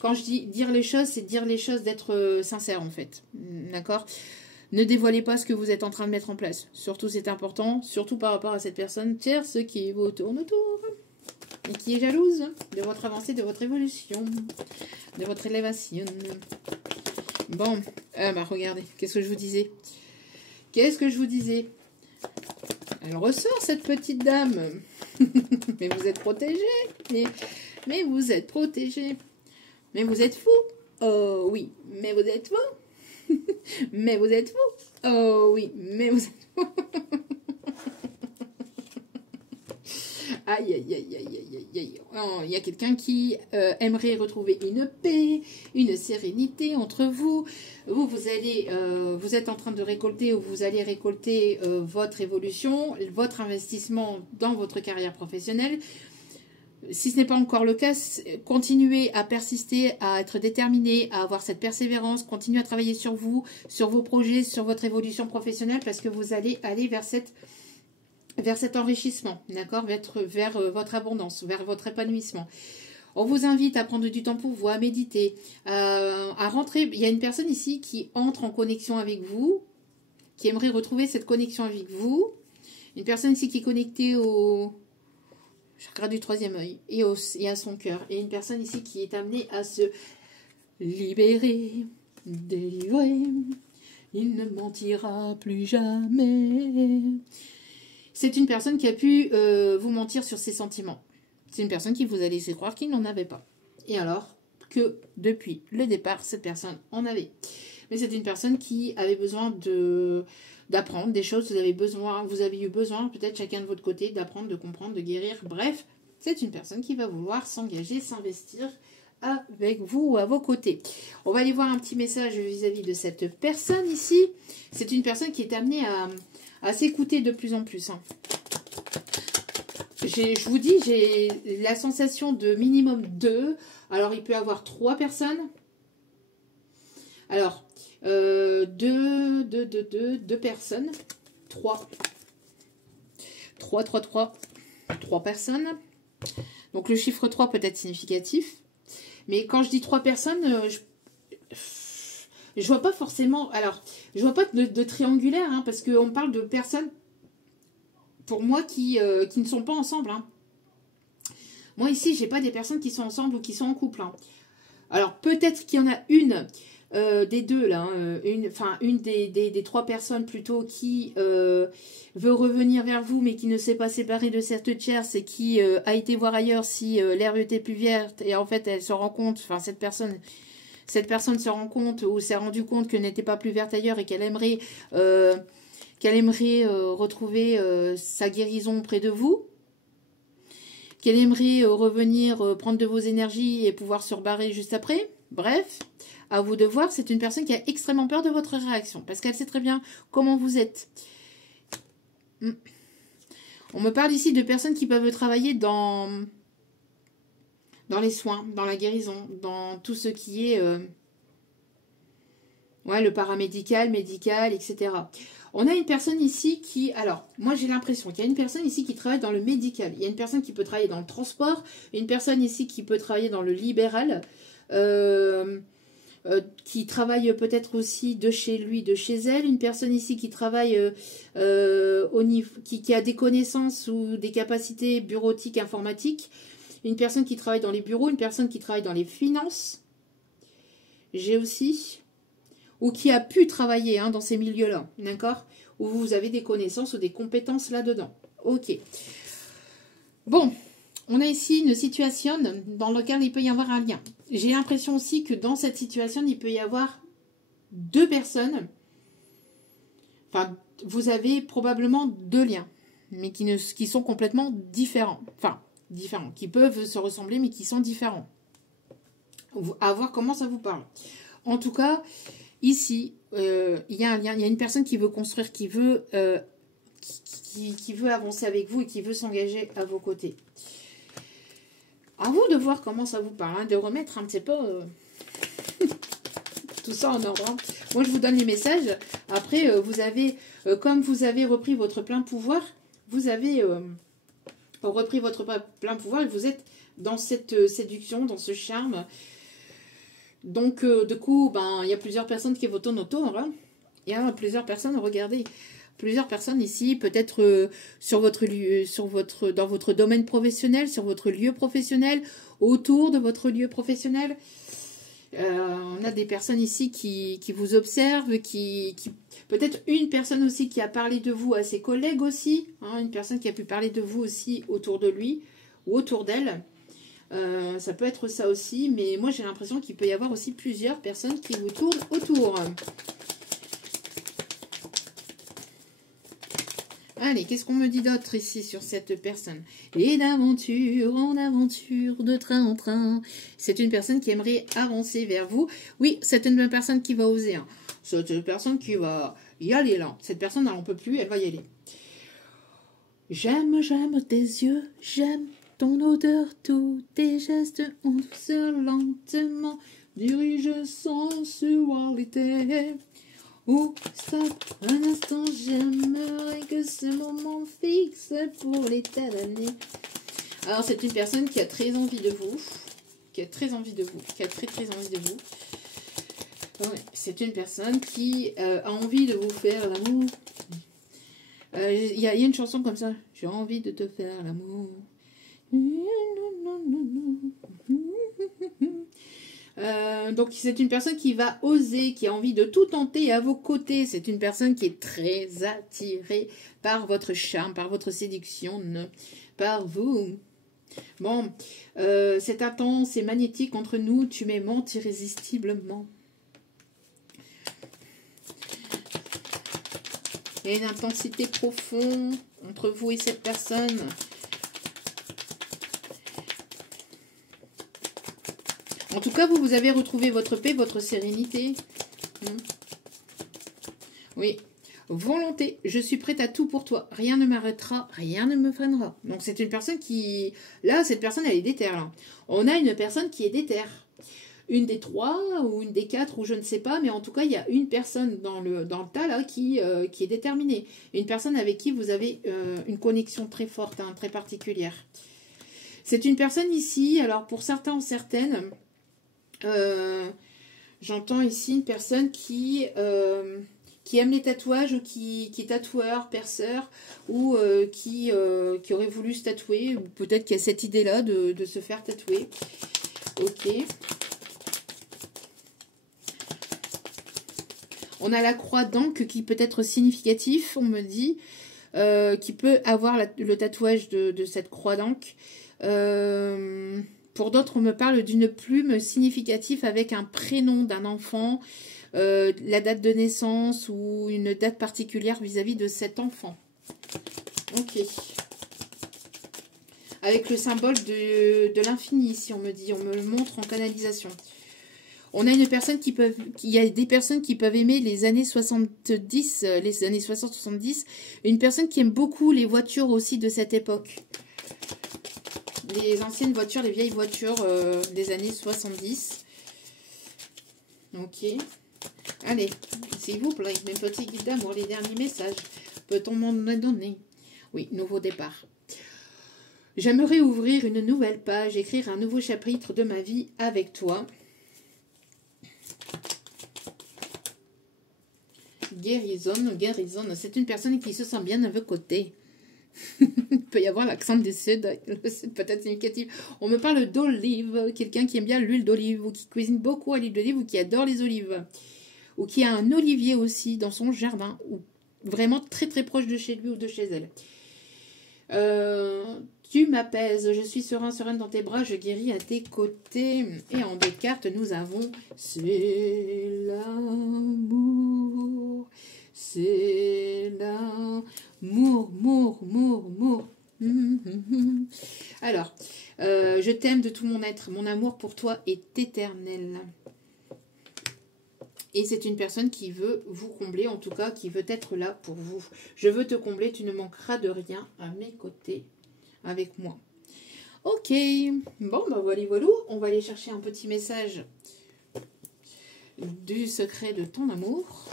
Quand je dis dire les choses, c'est dire les choses, d'être sincère en fait. D'accord? Ne dévoilez pas ce que vous êtes en train de mettre en place. Surtout, c'est important, surtout par rapport à cette personne tierce qui vous tourne autour et qui est jalouse de votre avancée, de votre évolution, de votre élévation. Bon, bah regardez, qu'est-ce que je vous disais? Qu'est-ce que je vous disais? Elle ressort, cette petite dame. Mais vous êtes protégé. Mais vous êtes protégé. Mais vous êtes fou. Oh oui, mais vous êtes fou. Mais vous êtes fou. Oh oui, mais vous êtes fou. Aïe, aïe, aïe, aïe, aïe, aïe. Oh, il y a quelqu'un qui aimerait retrouver une paix, une sérénité entre vous. Vous êtes en train de récolter ou vous allez récolter votre évolution, votre investissement dans votre carrière professionnelle. Si ce n'est pas encore le cas, continuez à persister, à être déterminé, à avoir cette persévérance, continuez à travailler sur vous, sur vos projets, sur votre évolution professionnelle parce que vous allez aller vers cet enrichissement, d'accord, vers votre abondance, vers votre épanouissement. On vous invite à prendre du temps pour vous, à méditer, à rentrer. Il y a une personne ici qui entre en connexion avec vous, qui aimerait retrouver cette connexion avec vous. Une personne ici qui est connectée au chakra du troisième œil et à son cœur. Et une personne ici qui est amenée à se libérer, délivrer. Il ne mentira plus jamais. C'est une personne qui a pu vous mentir sur ses sentiments. C'est une personne qui vous a laissé croire qu'il n'en avait pas. Et alors que depuis le départ, cette personne en avait. Mais c'est une personne qui avait besoin d'apprendre des choses. Vous avez eu besoin, peut-être chacun de votre côté, d'apprendre, de comprendre, de guérir. Bref, c'est une personne qui va vouloir s'engager, s'investir avec vous ou à vos côtés. On va aller voir un petit message vis-à-vis de cette personne ici. C'est une personne qui est amenée à s'écouter de plus en plus. Hein. Je vous dis, j'ai la sensation de minimum 2. Alors, il peut y avoir 3 personnes. Alors, 2 personnes. 3 personnes. Donc, le chiffre 3 peut être significatif. Mais quand je dis 3 personnes, je vois pas forcément... Alors, je vois pas de triangulaire, hein, parce qu'on parle de personnes, pour moi, qui ne sont pas ensemble. Hein. Moi, ici, j'ai pas des personnes qui sont ensemble ou qui sont en couple. Hein. Alors, peut-être qu'il y en a une des deux, là, une des 3 personnes, plutôt, qui veut revenir vers vous, mais qui ne s'est pas séparée de cette tierce et qui a été voir ailleurs si l'herbe était plus verte. Et en fait, elle se rend compte, enfin, cette personne se rend compte ou s'est rendu compte qu'elle n'était pas plus verte ailleurs et qu'elle aimerait retrouver sa guérison près de vous, qu'elle aimerait revenir prendre de vos énergies et pouvoir se rebarrer juste après. Bref, à vous de voir, c'est une personne qui a extrêmement peur de votre réaction parce qu'elle sait très bien comment vous êtes. On me parle ici de personnes qui peuvent travailler dans dans les soins, dans la guérison, dans tout ce qui est ouais, le paramédical, médical, etc. On a une personne ici qui... Alors, moi j'ai l'impression qu'il y a une personne ici qui travaille dans le médical. Il y a une personne qui peut travailler dans le transport. Une personne ici qui peut travailler dans le libéral. Qui travaille peut-être aussi de chez lui, de chez elle. Une personne ici qui travaille au niveau, qui a des connaissances ou des capacités bureautiques, informatiques. Une personne qui travaille dans les bureaux. Une personne qui travaille dans les finances. J'ai aussi... ou qui a pu travailler dans ces milieux-là, d'accord? Où vous avez des connaissances ou des compétences là-dedans. Ok. Bon, on a ici une situation dans laquelle il peut y avoir un lien. J'ai l'impression aussi que dans cette situation, il peut y avoir deux personnes. Enfin, vous avez probablement deux liens, mais qui sont complètement différents. Enfin, différents, qui peuvent se ressembler, mais qui sont différents. À voir comment ça vous parle. En tout cas... Ici, il y a un lien, il y a une personne qui veut construire, qui veut avancer avec vous et qui veut s'engager à vos côtés. À vous de voir comment ça vous parle, de remettre un petit peu tout ça en ordre. Moi, je vous donne les messages. Après, vous avez, comme vous avez repris votre plein pouvoir, vous avez repris votre plein pouvoir et vous êtes dans cette séduction, dans ce charme. Donc, du coup, il y a plusieurs personnes qui vous tournent autour. Hein. Il y a plusieurs personnes, regardez, plusieurs personnes ici, peut-être sur votre lieu, dans votre domaine professionnel, sur votre lieu professionnel, autour de votre lieu professionnel. On a des personnes ici qui vous observent, peut-être une personne aussi qui a parlé de vous à ses collègues aussi, hein, une personne qui a pu parler de vous aussi autour de lui ou autour d'elle. Ça peut être ça aussi, mais moi j'ai l'impression qu'il peut y avoir aussi plusieurs personnes qui vous tournent autour. Allez, qu'est-ce qu'on me dit d'autre ici sur cette personne? Et d'aventure en aventure, de train en train. C'est une personne qui aimerait avancer vers vous. Oui, c'est une personne qui va oser. Hein. C'est une personne qui va y aller là. Cette personne, elle n'en peut plus, elle va y aller. J'aime tes yeux, j'aime ton odeur, tous tes gestes, on douceur lentement, dirige sensualité. Oh, stop, un instant, j'aimerais que ce moment fixe pour l'éternité. Alors, c'est une personne qui a très envie de vous, qui a très envie de vous. Ouais, c'est une personne qui a envie de vous faire l'amour. Il y a une chanson comme ça, j'ai envie de te faire l'amour. Donc c'est une personne qui va oser, qui a envie de tout tenter à vos côtés. C'est une personne qui est très attirée par votre charme, par votre séduction, par vous. Bon, c'est intense, c'est magnétique entre nous, tu m'aimantes irrésistiblement. Il y a une intensité profonde entre vous et cette personne. En tout cas, vous avez retrouvé votre paix, votre sérénité. Oui. Volonté. Je suis prête à tout pour toi. Rien ne m'arrêtera, rien ne me freinera. Donc, c'est une personne qui... Là, cette personne, elle est déterre. Là. On a une personne qui est déterre. Une des trois ou une des quatre ou je ne sais pas. Mais en tout cas, il y a une personne dans le tas là qui est déterminée. Une personne avec qui vous avez une connexion très forte, hein, très particulière. C'est une personne ici, alors pour certains ou certaines... j'entends ici une personne qui aime les tatouages ou qui est tatoueur, perceur ou qui aurait voulu se tatouer ou peut-être qu'il y a cette idée-là de se faire tatouer. Ok. On a la croix d'encre qui peut être significatif, on me dit, qui peut avoir le tatouage de cette croix d'encre. Pour d'autres, on me parle d'une plume significative avec un prénom d'un enfant, la date de naissance ou une date particulière vis-à-vis de cet enfant. Ok. Avec le symbole de l'infini, si on me dit, on me le montre en canalisation. On a une personne il y a des personnes qui peuvent aimer les années 70, les années 60-70. Une personne qui aime beaucoup les voitures aussi de cette époque. les anciennes voitures, les vieilles voitures des années 70. Ok. Allez, s'il vous plaît, mes petits guides d'amour, les derniers messages. Peut-on m'en donner? Oui, nouveau départ. J'aimerais ouvrir une nouvelle page, écrire un nouveau chapitre de ma vie avec toi. Guérison, guérison. C'est une personne qui se sent bien de votre côté. Il peut y avoir l'accent du sud. Le sud peut-être significatif. On me parle d'olive. Quelqu'un qui aime bien l'huile d'olive ou qui cuisine beaucoup à l'huile d'olive ou qui adore les olives. Ou qui a un olivier aussi dans son jardin. Ou vraiment très très proche de chez lui ou de chez elle. Tu m'apaises. Je suis sereine dans tes bras. Je guéris à tes côtés. Et en deux cartes, nous avons c'est l'amour. C'est l'amour. Mour. Alors, je t'aime de tout mon être. Mon amour pour toi est éternel. Et c'est une personne qui veut vous combler, en tout cas, qui veut être là pour vous. Je veux te combler, tu ne manqueras de rien à mes côtés, avec moi. Ok, bon, bah voilà, on va aller chercher un petit message du secret de ton amour.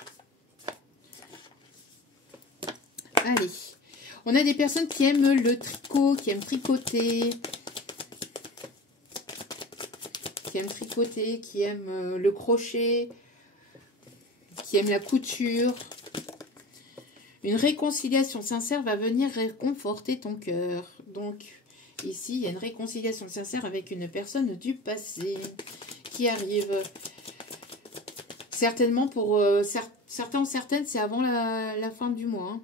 Allez, on a des personnes qui aiment le tricot, qui aiment tricoter, qui aiment le crochet, qui aiment la couture. Une réconciliation sincère va venir réconforter ton cœur. Donc, ici, il y a une réconciliation sincère avec une personne du passé qui arrive. Certainement, pour certains ou certaines, c'est avant la fin du mois. Hein.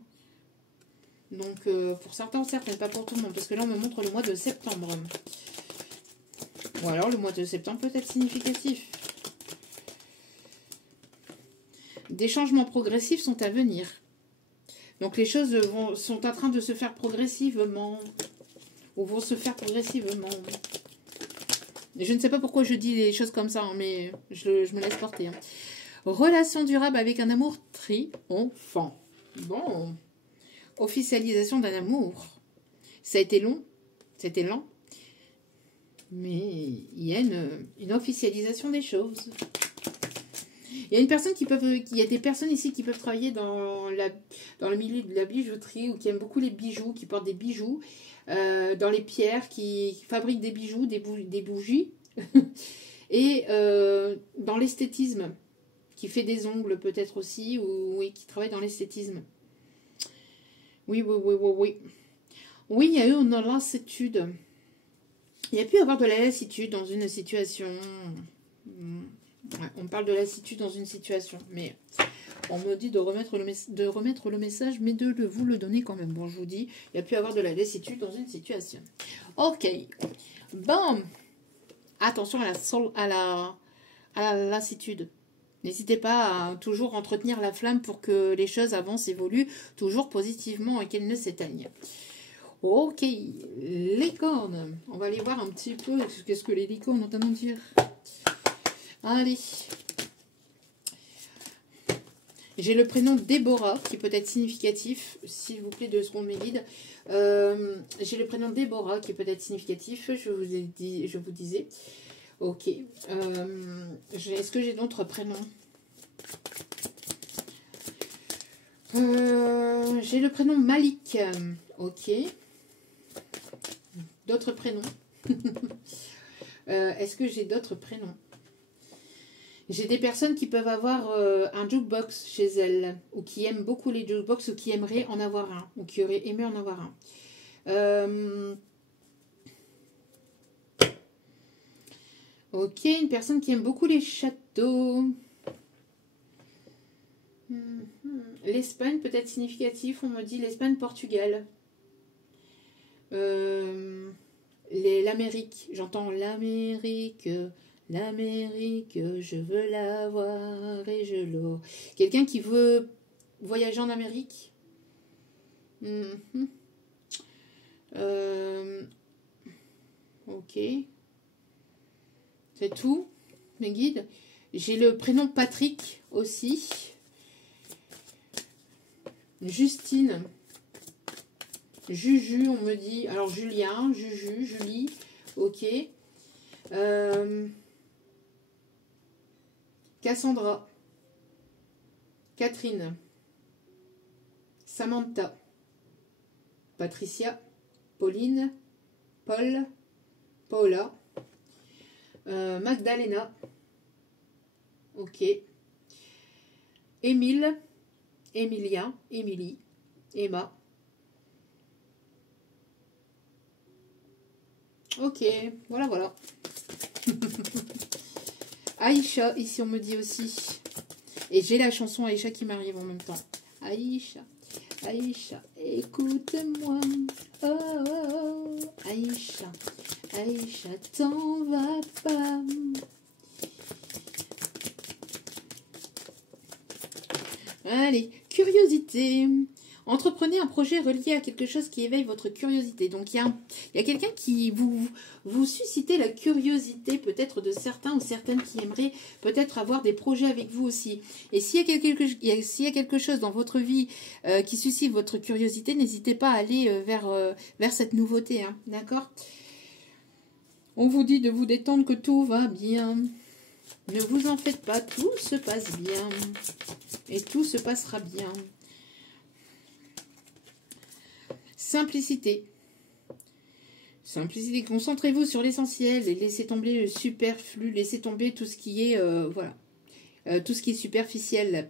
Donc, pour certains ou certaines, pas pour tout le monde. Parce que là, on me montre le mois de septembre. Ou alors, le mois de septembre peut être significatif. Des changements progressifs sont à venir. Donc, les choses sont en train de se faire progressivement. Ou vont se faire progressivement. Je ne sais pas pourquoi je dis des choses comme ça, hein, mais je me laisse porter. Hein. Relation durable avec un amour triomphant. Bon. Officialisation d'un amour. Ça a été long. C'était lent. Mais il y a une officialisation des choses. Il y a une personne il y a des personnes ici qui peuvent travailler dans le milieu de la bijouterie ou qui aiment beaucoup les bijoux, qui portent des bijoux, dans les pierres, qui fabriquent des bijoux, des bougies, et dans l'esthétisme, qui fait des ongles peut-être aussi, ou qui travaille dans l'esthétisme. Oui. Oui, il y a eu une lassitude. Il y a pu y avoir de la lassitude dans une situation. Ouais, on parle de lassitude dans une situation, mais on me dit de remettre le message, mais de vous le donner quand même. Bon, je vous dis, il y a pu y avoir de la lassitude dans une situation. Ok. Bon. Attention à la lassitude. N'hésitez pas à toujours entretenir la flamme pour que les choses avancent, évoluent toujours positivement et qu'elles ne s'éteignent. Ok, licorne. On va aller voir un petit peu qu'est-ce que les licornes ont à nous dire. Allez. J'ai le prénom Déborah qui peut être significatif, s'il vous plaît, 2 secondes mes guides. J'ai le prénom Déborah qui peut être significatif, je vous disais. Ok. Est-ce que j'ai d'autres prénoms? J'ai le prénom Malik. Ok. D'autres prénoms? Est-ce que j'ai d'autres prénoms? J'ai des personnes qui peuvent avoir un jukebox chez elles, ou qui aiment beaucoup les jukebox, ou qui aimeraient en avoir un, ou qui auraient aimé en avoir un. Ok, une personne qui aime beaucoup les châteaux. L'Espagne peut être significatif, on me dit l'Espagne, Portugal. L'Amérique, j'entends l'Amérique, je veux la voir et je l'aurai. Quelqu'un qui veut voyager en Amérique. Ok. C'est tout, mes guides. J'ai le prénom Patrick aussi. Justine. Juju, on me dit. Alors, Julien, Juju, Julie. Ok. Cassandra. Catherine. Samantha. Patricia. Pauline. Paul. Paola. Magdalena. Ok. Émile. Emilien. Émilie. Emma. Ok, voilà, voilà. Aïcha, ici on me dit aussi. Et j'ai la chanson Aïcha qui m'arrive en même temps. Aïcha, Aïcha, écoute-moi. Oh, oh, oh. Aïcha, Aïcha, t'en vas pas. Allez, curiosité. Entreprenez un projet relié à quelque chose qui éveille votre curiosité. Donc, il y a quelqu'un qui vous suscitez la curiosité, peut-être de certains ou certaines qui aimeraient peut-être avoir des projets avec vous aussi. Et s'il y a quelque chose dans votre vie qui suscite votre curiosité, n'hésitez pas à aller vers cette nouveauté. Hein, d'accord? On vous dit de vous détendre, que tout va bien. Ne vous en faites pas, tout se passe bien. Et tout se passera bien. Simplicité. Simplicité. Concentrez-vous sur l'essentiel et laissez tomber le superflu. Laissez tomber tout ce qui est, tout ce qui est superficiel.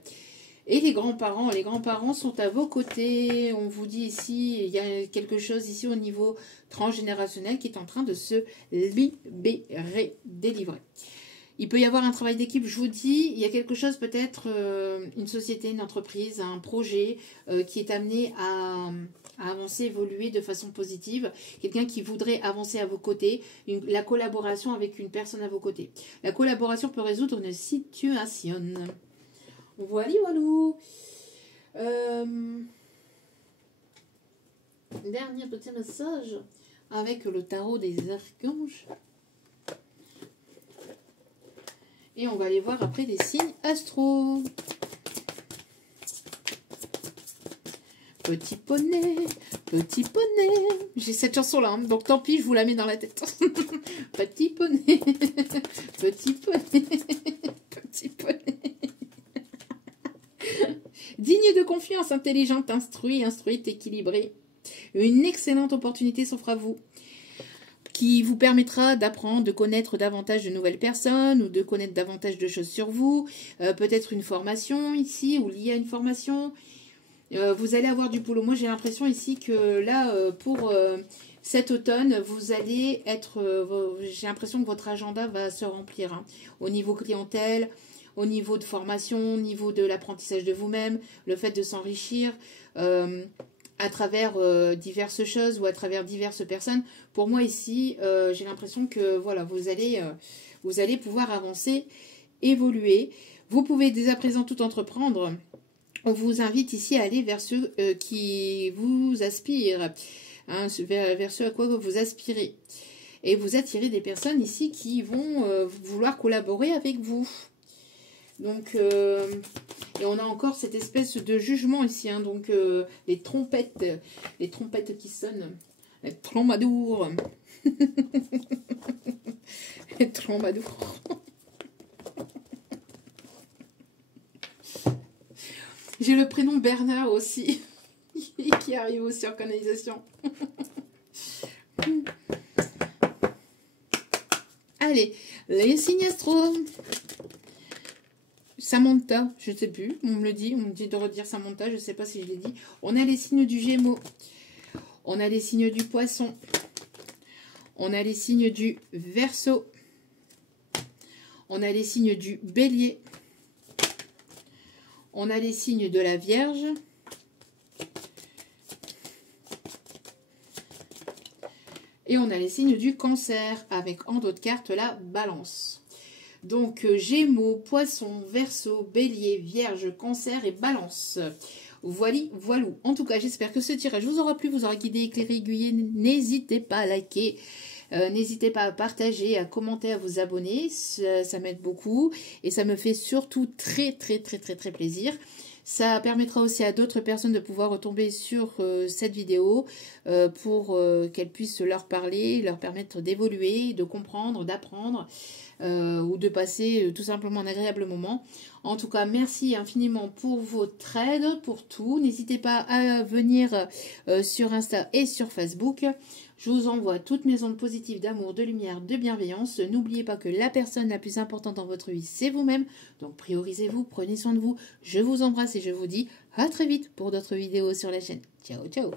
Et les grands-parents sont à vos côtés. On vous dit ici, il y a quelque chose ici au niveau transgénérationnel qui est en train de se libérer, délivrer. Il peut y avoir un travail d'équipe, je vous dis, il y a quelque chose peut-être, une société, une entreprise, un projet qui est amené à avancer, évoluer de façon positive. Quelqu'un qui voudrait avancer à vos côtés, la collaboration avec une personne à vos côtés. La collaboration peut résoudre une situation. Voilà, voilà. Dernier petit message avec le tarot des archanges. Et on va aller voir après les signes astro. Petit poney, petit poney. J'ai cette chanson-là, hein, donc tant pis, je vous la mets dans la tête. Petit poney, petit poney, petit poney. Digne de confiance, intelligente, instruite, équilibrée. Une excellente opportunité s'offre à vous, qui vous permettra d'apprendre, de connaître davantage de nouvelles personnes ou de connaître davantage de choses sur vous. Peut-être une formation ici ou liée à une formation. Vous allez avoir du boulot. Moi, j'ai l'impression ici que là, pour cet automne, vous allez être... j'ai l'impression que votre agenda va se remplir. Hein, au niveau clientèle, au niveau de formation, au niveau de l'apprentissage de vous-même, le fait de s'enrichir... à travers diverses choses ou à travers diverses personnes. Pour moi ici, j'ai l'impression que voilà, vous allez pouvoir avancer, évoluer. Vous pouvez dès à présent tout entreprendre. On vous invite ici à aller vers ceux qui vous aspirent, hein, vers ceux à quoi vous aspirez. Et vous attirez des personnes ici qui vont vouloir collaborer avec vous. Donc, et on a encore cette espèce de jugement ici, hein, donc les trompettes qui sonnent, les trombadours, les trombadours. J'ai le prénom Bernard aussi, qui arrive aussi en canalisation. Allez, les signes astro. Samantha, je ne sais plus, on me dit de redire Samantha, je ne sais pas si je l'ai dit. On a les signes du Gémeaux, on a les signes du Poisson, on a les signes du Verseau, on a les signes du Bélier, on a les signes de la Vierge, et on a les signes du Cancer, avec en d'autres cartes la Balance. Donc, Gémeaux, Poisson, Verseau, Bélier, Vierge, Cancer et Balance. Voilou. En tout cas, j'espère que ce tirage vous aura plu, vous aura guidé, éclairé, aiguillé. N'hésitez pas à liker, n'hésitez pas à partager, à commenter, à vous abonner. Ça m'aide beaucoup et ça me fait surtout très plaisir. Ça permettra aussi à d'autres personnes de pouvoir retomber sur cette vidéo pour qu'elles puissent leur parler, leur permettre d'évoluer, de comprendre, d'apprendre ou de passer tout simplement un agréable moment. En tout cas, merci infiniment pour votre aide, pour tout. N'hésitez pas à venir sur Insta et sur Facebook. Je vous envoie toutes mes ondes positives d'amour, de lumière, de bienveillance. N'oubliez pas que la personne la plus importante dans votre vie, c'est vous-même. Donc priorisez-vous, prenez soin de vous. Je vous embrasse et je vous dis à très vite pour d'autres vidéos sur la chaîne. Ciao, ciao!